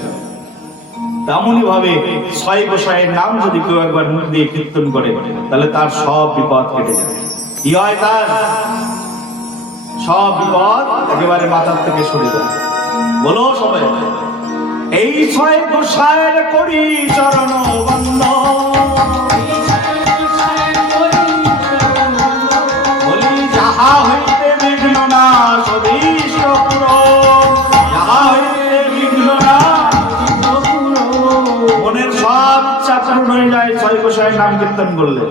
তেমনই ভাবে ছয় গোসাইয়ের নাম যদি কেউ একবার মুখ দিয়ে কীর্তন করে, তাহলে তার সব বিপদ কেটে যায়। কি হয়? তার সব বিপদ একেবারে মাথার থেকে সরে যায়। বলো সবাই, এই ছয় গোসাইয়ের করি চরণ বন্দন। বলি যাহা হইতে বিঘ্ন নাশ অভীষ্ট পূরণ। যাহা হইতে বিঘ্ন নাশ মনের সব ইচ্ছা পূরণ হয়ে যায় ছয় গোসাইয়ের নাম কীর্তন করলে।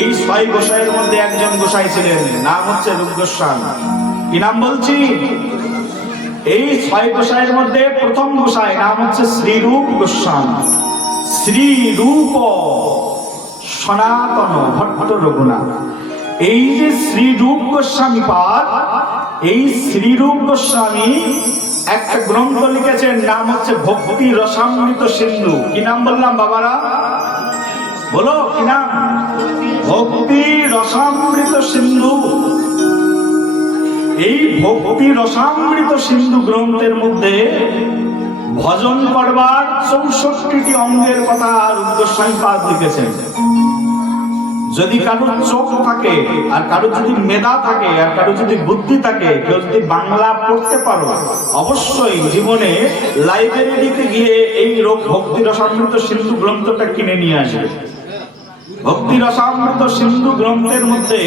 এই ছয় গোসাইয়ের মধ্যে একজন গোসাই ছিলেন, নাম হচ্ছে রূপ গোস্বামী। কি নাম বলছি? এই ছয় গোসাইয়ের মধ্যে প্রথম গোসাই নাম হচ্ছে শ্রীরূপ গোস্বামী। শ্রীরূপ সনাতন ভট্ট রঘুনাথ। এই যে শ্রীরূপ গোস্বামী পাদ, এই শ্রীরূপ গোস্বামী একটা গ্রন্থ লিখেছেন, নাম হচ্ছে ভক্তি রসামৃত সিন্ধু। কি নাম বললাম বাবারা? বলো কি নাম? ভক্তি রসামৃত সিন্ধু। এই ভক্তি রসামৃত সিন্ধু গ্রন্থের মধ্যে ভজন করবার 64টি অঙ্গের কথা রূপ গোস্বামী পাদ লিখেছেন। যদি কারোর চোখ থাকে, আর কারোর যদি মেধা থাকে, আর কারোর যদি বুদ্ধি থাকে, কেউ যদি বাংলা পড়তে পারো, অবশ্যই জীবনে লাইব্রেরিতে গিয়ে এই ভক্তি রসামৃত সিন্ধু গ্রন্থটা কিনে নিয়ে আসবে। ভক্তি রসামৃত সিন্ধু গ্রন্থের মধ্যে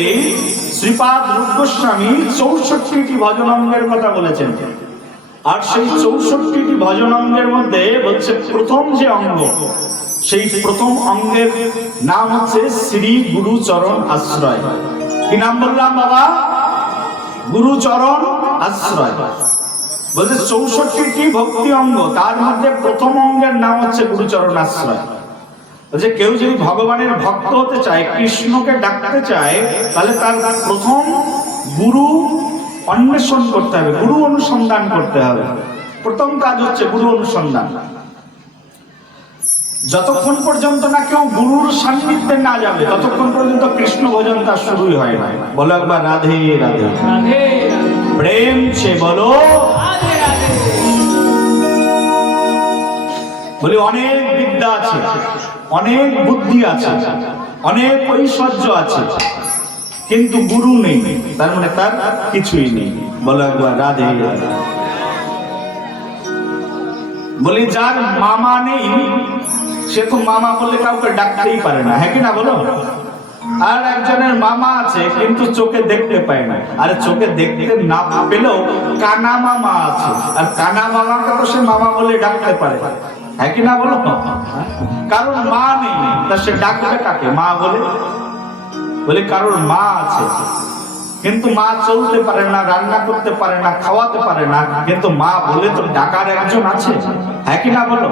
শ্রীপাদ রূপ গোস্বামী 64টি ভজন অঙ্গের কথা বলেছেন। আর সেই 64টি ভজন অঙ্গের মধ্যে বলছে প্রথম যে অঙ্গ, সেই প্রথম অঙ্গের নাম হচ্ছে শ্রী গুরু চরণ আশ্রয়। কি নাম বললাম বাবা? গুরুচরণ আশ্রয়। বলছে 64টি ভক্তি অঙ্গ, তার মধ্যে প্রথম অঙ্গের নাম হচ্ছে গুরুচরণ আশ্রয়। বলছে কেউ যদি ভগবানের ভক্ত হতে চায়, কৃষ্ণকে ডাকতে চায়, তাহলে তার প্রথম গুরু অন্বেষণ করতে হবে, গুরু অনুসন্ধান করতে হবে। প্রথম কাজ হচ্ছে গুরু অনুসন্ধান। যতক্ষণ পর্যন্ত না কেউ গুরুর সান্নিধ্যে না যাবে, ততক্ষণ পর্যন্ত কৃষ্ণ ভজন তার শুরুই হয় না। বলো একবার রাধে রাধে। রাধে প্রেম সে বলো। রাধে রাধে। বলি অনেক বিদ্যা আছে, অনেক বুদ্ধি আছে, অনেক ঐশ্বর্য আছে, কিন্তু গুরু নেই, তার মানে তার কিছুই নেই। বলো একবার রাধে রাধে। বলি যার মামা নেই, সে তো মামা বলে কাউকে ডাকতেই পারে না, হ্যাঁ কি না বলো? আর একজনের মামা আছে কিন্তু চোখে দেখতে পায় না। আরে চোখে দেখতে না পেলেও কানা মামা আছে, আর কানা মামাকে তো সে মামা বলে ডাকতে পারে, হ্যাঁ কি না বলো? কারণ মা নেই, তা সে ডাকবে কাকে মা বলে? বলে কারোর মা আছে, কিন্তু মা চলতে পারে না, রান্না করতে পারে না, খাওয়াতে পারে না, কিন্তু মা বলে তো ডাকার একজন আছে, হ্যাঁ কি না বলো?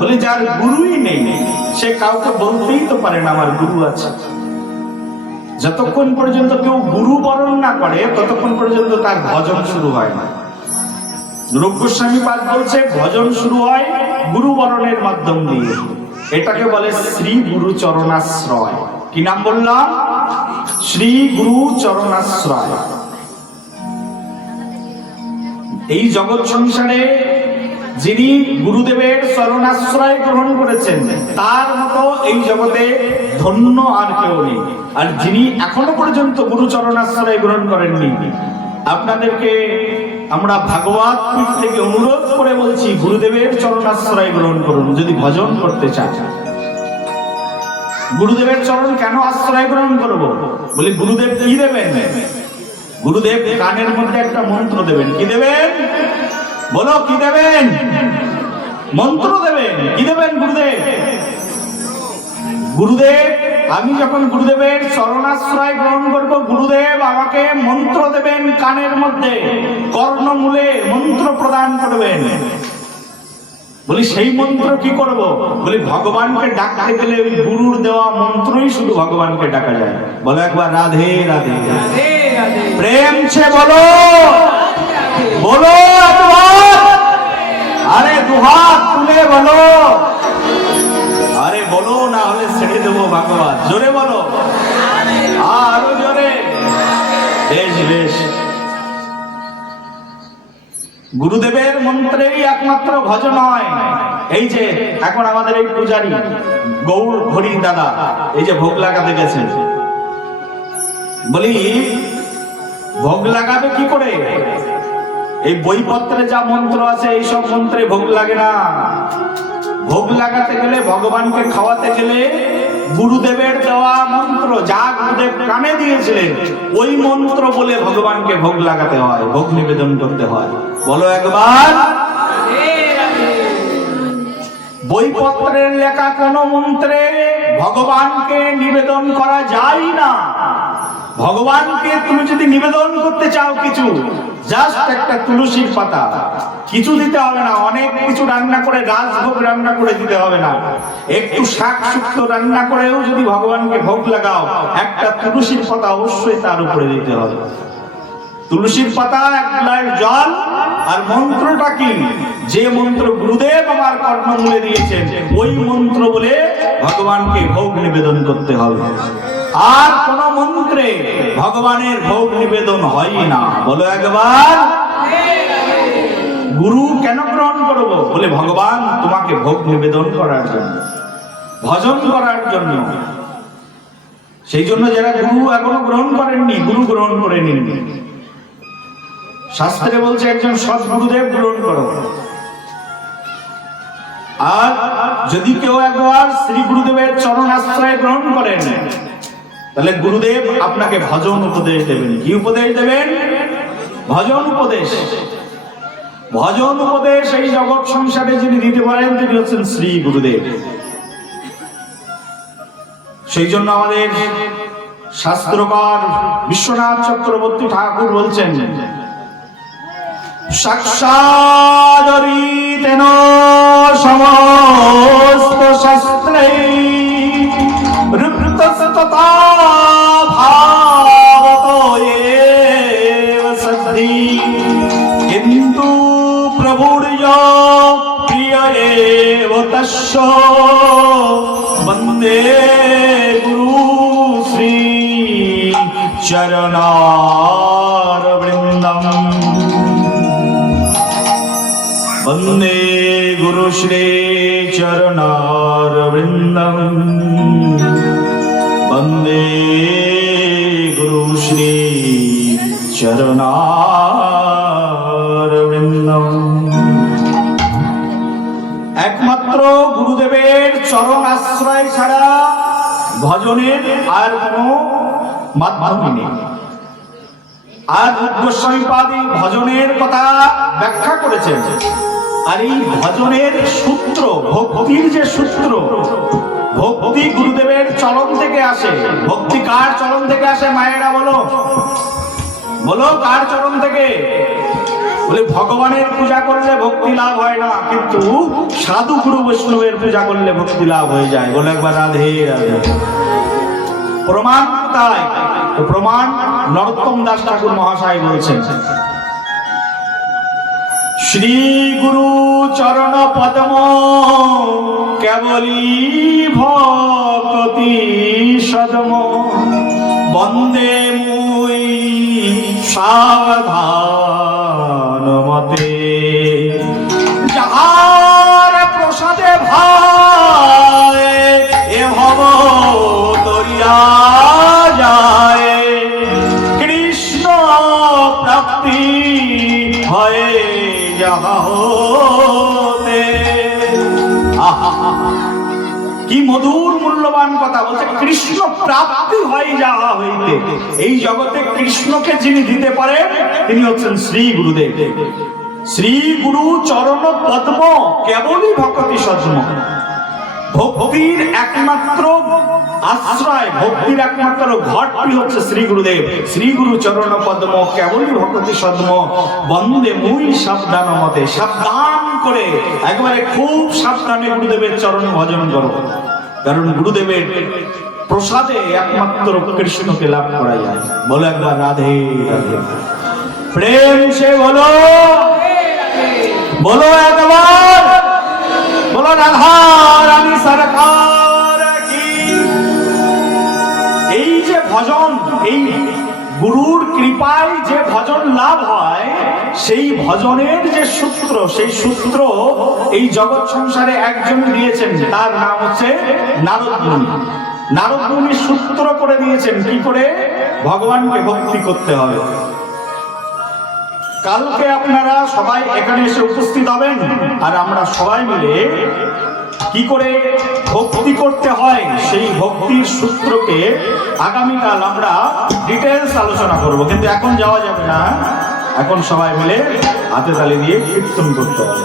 বলে যার গুরুই নেই, সে কাউকে বলতেই তো পারে না আমার গুরু আছে। যতক্ষণ পর্যন্ত কেউ গুরু বরণ না করে, ততক্ষণ পর্যন্ত তার ভজন শুরু হয় না। রূপ গোস্বামী পাদ বলছে ভজন শুরু হয় গুরু বরণের মাধ্যম দিয়ে। এটাকে বলে শ্রী গুরু চরণাশ্রয়। কি নাম বললাম? শ্রী গুরু চরণাশ্রয়। এই জগৎ সংসারে যিনি গুরুদেবের চরণাশ্রয় গ্রহণ করেছেন, তার মতো এই জগতে ধন্য আর কেউ নেই। আর যিনি এখনো পর্যন্ত গুরু চরণাশ্রয় গ্রহণ করেননি, আপনাদেরকে আমরা ভাগবত পীঠ থেকে অনুরোধ করে বলছি, গুরুদেবের চরণাশ্রয় গ্রহণ করুন যদি ভজন করতে চান। গুরুদেবের চরণ কেন আশ্রয় গ্রহণ করব? বলি গুরুদেব কি দেবেন? গুরুদেব কানের মধ্যে একটা মন্ত্র দেবেন। কি দেবেন? বলো কি দেবেন? মন্ত্র দেবেন। কি দেবেন গুরুদেব? গুরুদেব, আমি যখন গুরুদেবের চরণাশ্রয় গ্রহণ করব, গুরুদেব আমাকে মন্ত্র দেবেন কানের মধ্যে, কর্ণমূলে মন্ত্র প্রদান করবেন। বলি সেই মন্ত্র কি করব? বলি ভগবানকে ডাকতে গেলে ওই গুরুর দেওয়া মন্ত্রই শুধু ভগবানকে ডাকা যায়। বলো একবার রাধে রাধে। রাধে রাধে। প্রেম সে বলো, বলো একবার। আরে দুহাত তুলে বলো, আরে বলো, না হলে ছেড়ে দেবো ভাগবত। জোরে বলো, আরো জোরে। বেশ বেশ। গুরুদেবের মন্ত্রেই একমাত্র ভজন হয়। এই যে এখন আমাদের এই পূজারী গৌর হরি দাদা এই যে ভোগ লাগাতে গেছেন, বলি ভোগ লাগাবে কি করে? এই বইপত্রে যা মন্ত্র আছে এইসব মন্ত্রে ভোগ লাগে না। ভোগ লাগাতে গেলে, ভগবানকে খাওয়াতে গেলে গুরুদেবের দেওয়া মন্ত্র, যা গুরুদেব কানে দিয়েছিলেন ওই মন্ত্র বলে ভগবানকে ভোগ লাগাতে হয়, ভোগ নিবেদন করতে হয়। বলো একবার। বইপত্রের লেখা কোন মন্ত্রে ভগবানকে নিবেদন করা যায় না। ভগবানকে তুমি যদি নিবেদন করতে চাও কিছু, জাস্ট একটা তুলসীর পাতা, কিছু দিতে হবে না, অনেক কিছু রান্না করে রাজভোগ রান্না করে দিতে হবে না। একটু শাক শুক্তো রান্না করেও যদি ভগবানকে ভোগ লাগাও, একটা তুলসীর পাতা অবশ্যই তার উপরে দিতে হবে। তুলসীর পাতা, এক গ্লাস জল, আর মন্ত্রটা কি? যে মন্ত্র গুরুদেব আমার কর্ণমূলে দিয়েছেন ওই মন্ত্র বলে ভগবানকে ভোগ নিবেদন করতে হবে। আর কোন মন্ত্রে ভগবানের ভোগ নিবেদন হয় না। বলো একবার। গুরু কেন গ্রহণ করব? বলে ভগবান তোমাকে ভোগ নিবেদন করার জন্য, ভজন করার জন্য। সেই জন্য যারা গুরু এখনো গ্রহণ করেননি, গুরু গ্রহণ করে নিন। শাস্ত্রে বলছে একজন সৎ গুরুদেব গ্রহণ করো। আর যদি কেউ একবার শ্রী গুরুদেবের চরণ আশ্রয় গ্রহণ করেন, তাহলে গুরুদেব আপনাকে ভজন উপদেশ দেবেন। কি উপদেশ দেবেন? ভজন উপদেশ। ভজন উপদেশ এই জগৎ সংসারে যিনি দিতে পারেন তিনি হচ্ছেন শ্রী গুরুদেব। সেই জন্য আমাদের শাস্ত্রকার বিশ্বনাথ চক্রবর্তী ঠাকুর বলছেন, সাক্ষাদরিতেন সমস্ত শাস্ত্রে ঋক্তস্ততা ভাবত এব সদ্ধি কিন্তু প্রভুর্য প্রিয় এব তস্য বন্দে গুরু শ্রী চরণার বৃন্দম। বন্দে গুরু শ্রী চরণার বৃন্দম। বন্দে গুরু শ্রী চরণার বৃন্দম। একমাত্র গুরুদেবের চরণ আশ্রয় ছাড়া ভজনের আর কোনো মাধ্যম নেই। আর গোস্বামীপাদি ভজনের কথা ব্যাখ্যা করেছেন। আর এই ভজনের সূত্র, ভক্তির যে সূত্র, ভক্তি গুরুদেবের চরণ থেকে আসে। ভক্তি কার চরণ থেকে আসে মায়েরা বলো, বলো কার চরণ থেকে? বলে ভগবানের পূজা করলে ভক্তি লাভ হয় না, কিন্তু সাধু গুরু বৈষ্ণবের পূজা করলে ভক্তি লাভ হয়ে যায়। বলে একবার রাধে রাধে। প্রমাণ কোথায়? প্রমাণ নরোত্তম দাস ঠাকুর মহাশয় বলছেন, শ্রী গুরু চরণ পদ্ম কেবলি ভক্তি সদম বন্দে মুই সাবধান মতে। যাহার প্রসাদে ভাই এ ভব তরিয়া যায়, কৃষ্ণ প্রাপ্তি হয় যাহা হতে। কি মধুর মূল্যবান কথা বলছে, কৃষ্ণ প্রাপ্তি হয় যাহা হইতে। এই জগতে কৃষ্ণকে যিনি দিতে পারেন তিনি হচ্ছেন শ্রী গুরুদেব। শ্রী গুরু চরণ পদ্ম কেবলই ভক্তি সদ্ম। ভক্তির একমাত্র আশ্রয়, ভক্তির একমাত্র ঘরটি হচ্ছে শ্রী গুরুদেব। শ্রী গুরু চরণ পদ্ম কেবলই ভক্তি সদ্ম বন্দে মুই সাবধান মতে। সাবধান করে একবারে খুব সাবধানে গুরুদেবের চরণ ভজন করো, কারণ গুরুদেবের প্রসাদে একমাত্র কৃষ্ণকে লাভ করা যায়। বলো একবার রাধে রাধে। প্রেম সে বলো, বলো একবার, বলো রাধা রানী সরকার কি। এই যে ভজন, এই গুরুর কৃপায় যে ভজন লাভ হয়, সেই ভজনের যে সূত্র, সেই সূত্র এই জগৎ সংসারে একজন দিয়েছেন, তার নাম হচ্ছে নারদ মুনি। নারদ মুনি সূত্র করে দিয়েছেন কি করে ভগবানকে ভক্তি করতে হবে। কালকে আপনারা সবাই এখানে এসে উপস্থিত হবেন, আর আমরা সবাই মিলে কি করে ভক্তি করতে হয় সেই ভক্তির সূত্রকে আগামীকাল আমরা ডিটেলস আলোচনা করব। কিন্তু এখন যাওয়া যাবে না, এখন সবাই মিলে হাতে তালি দিয়ে কীর্তন করতে হবে।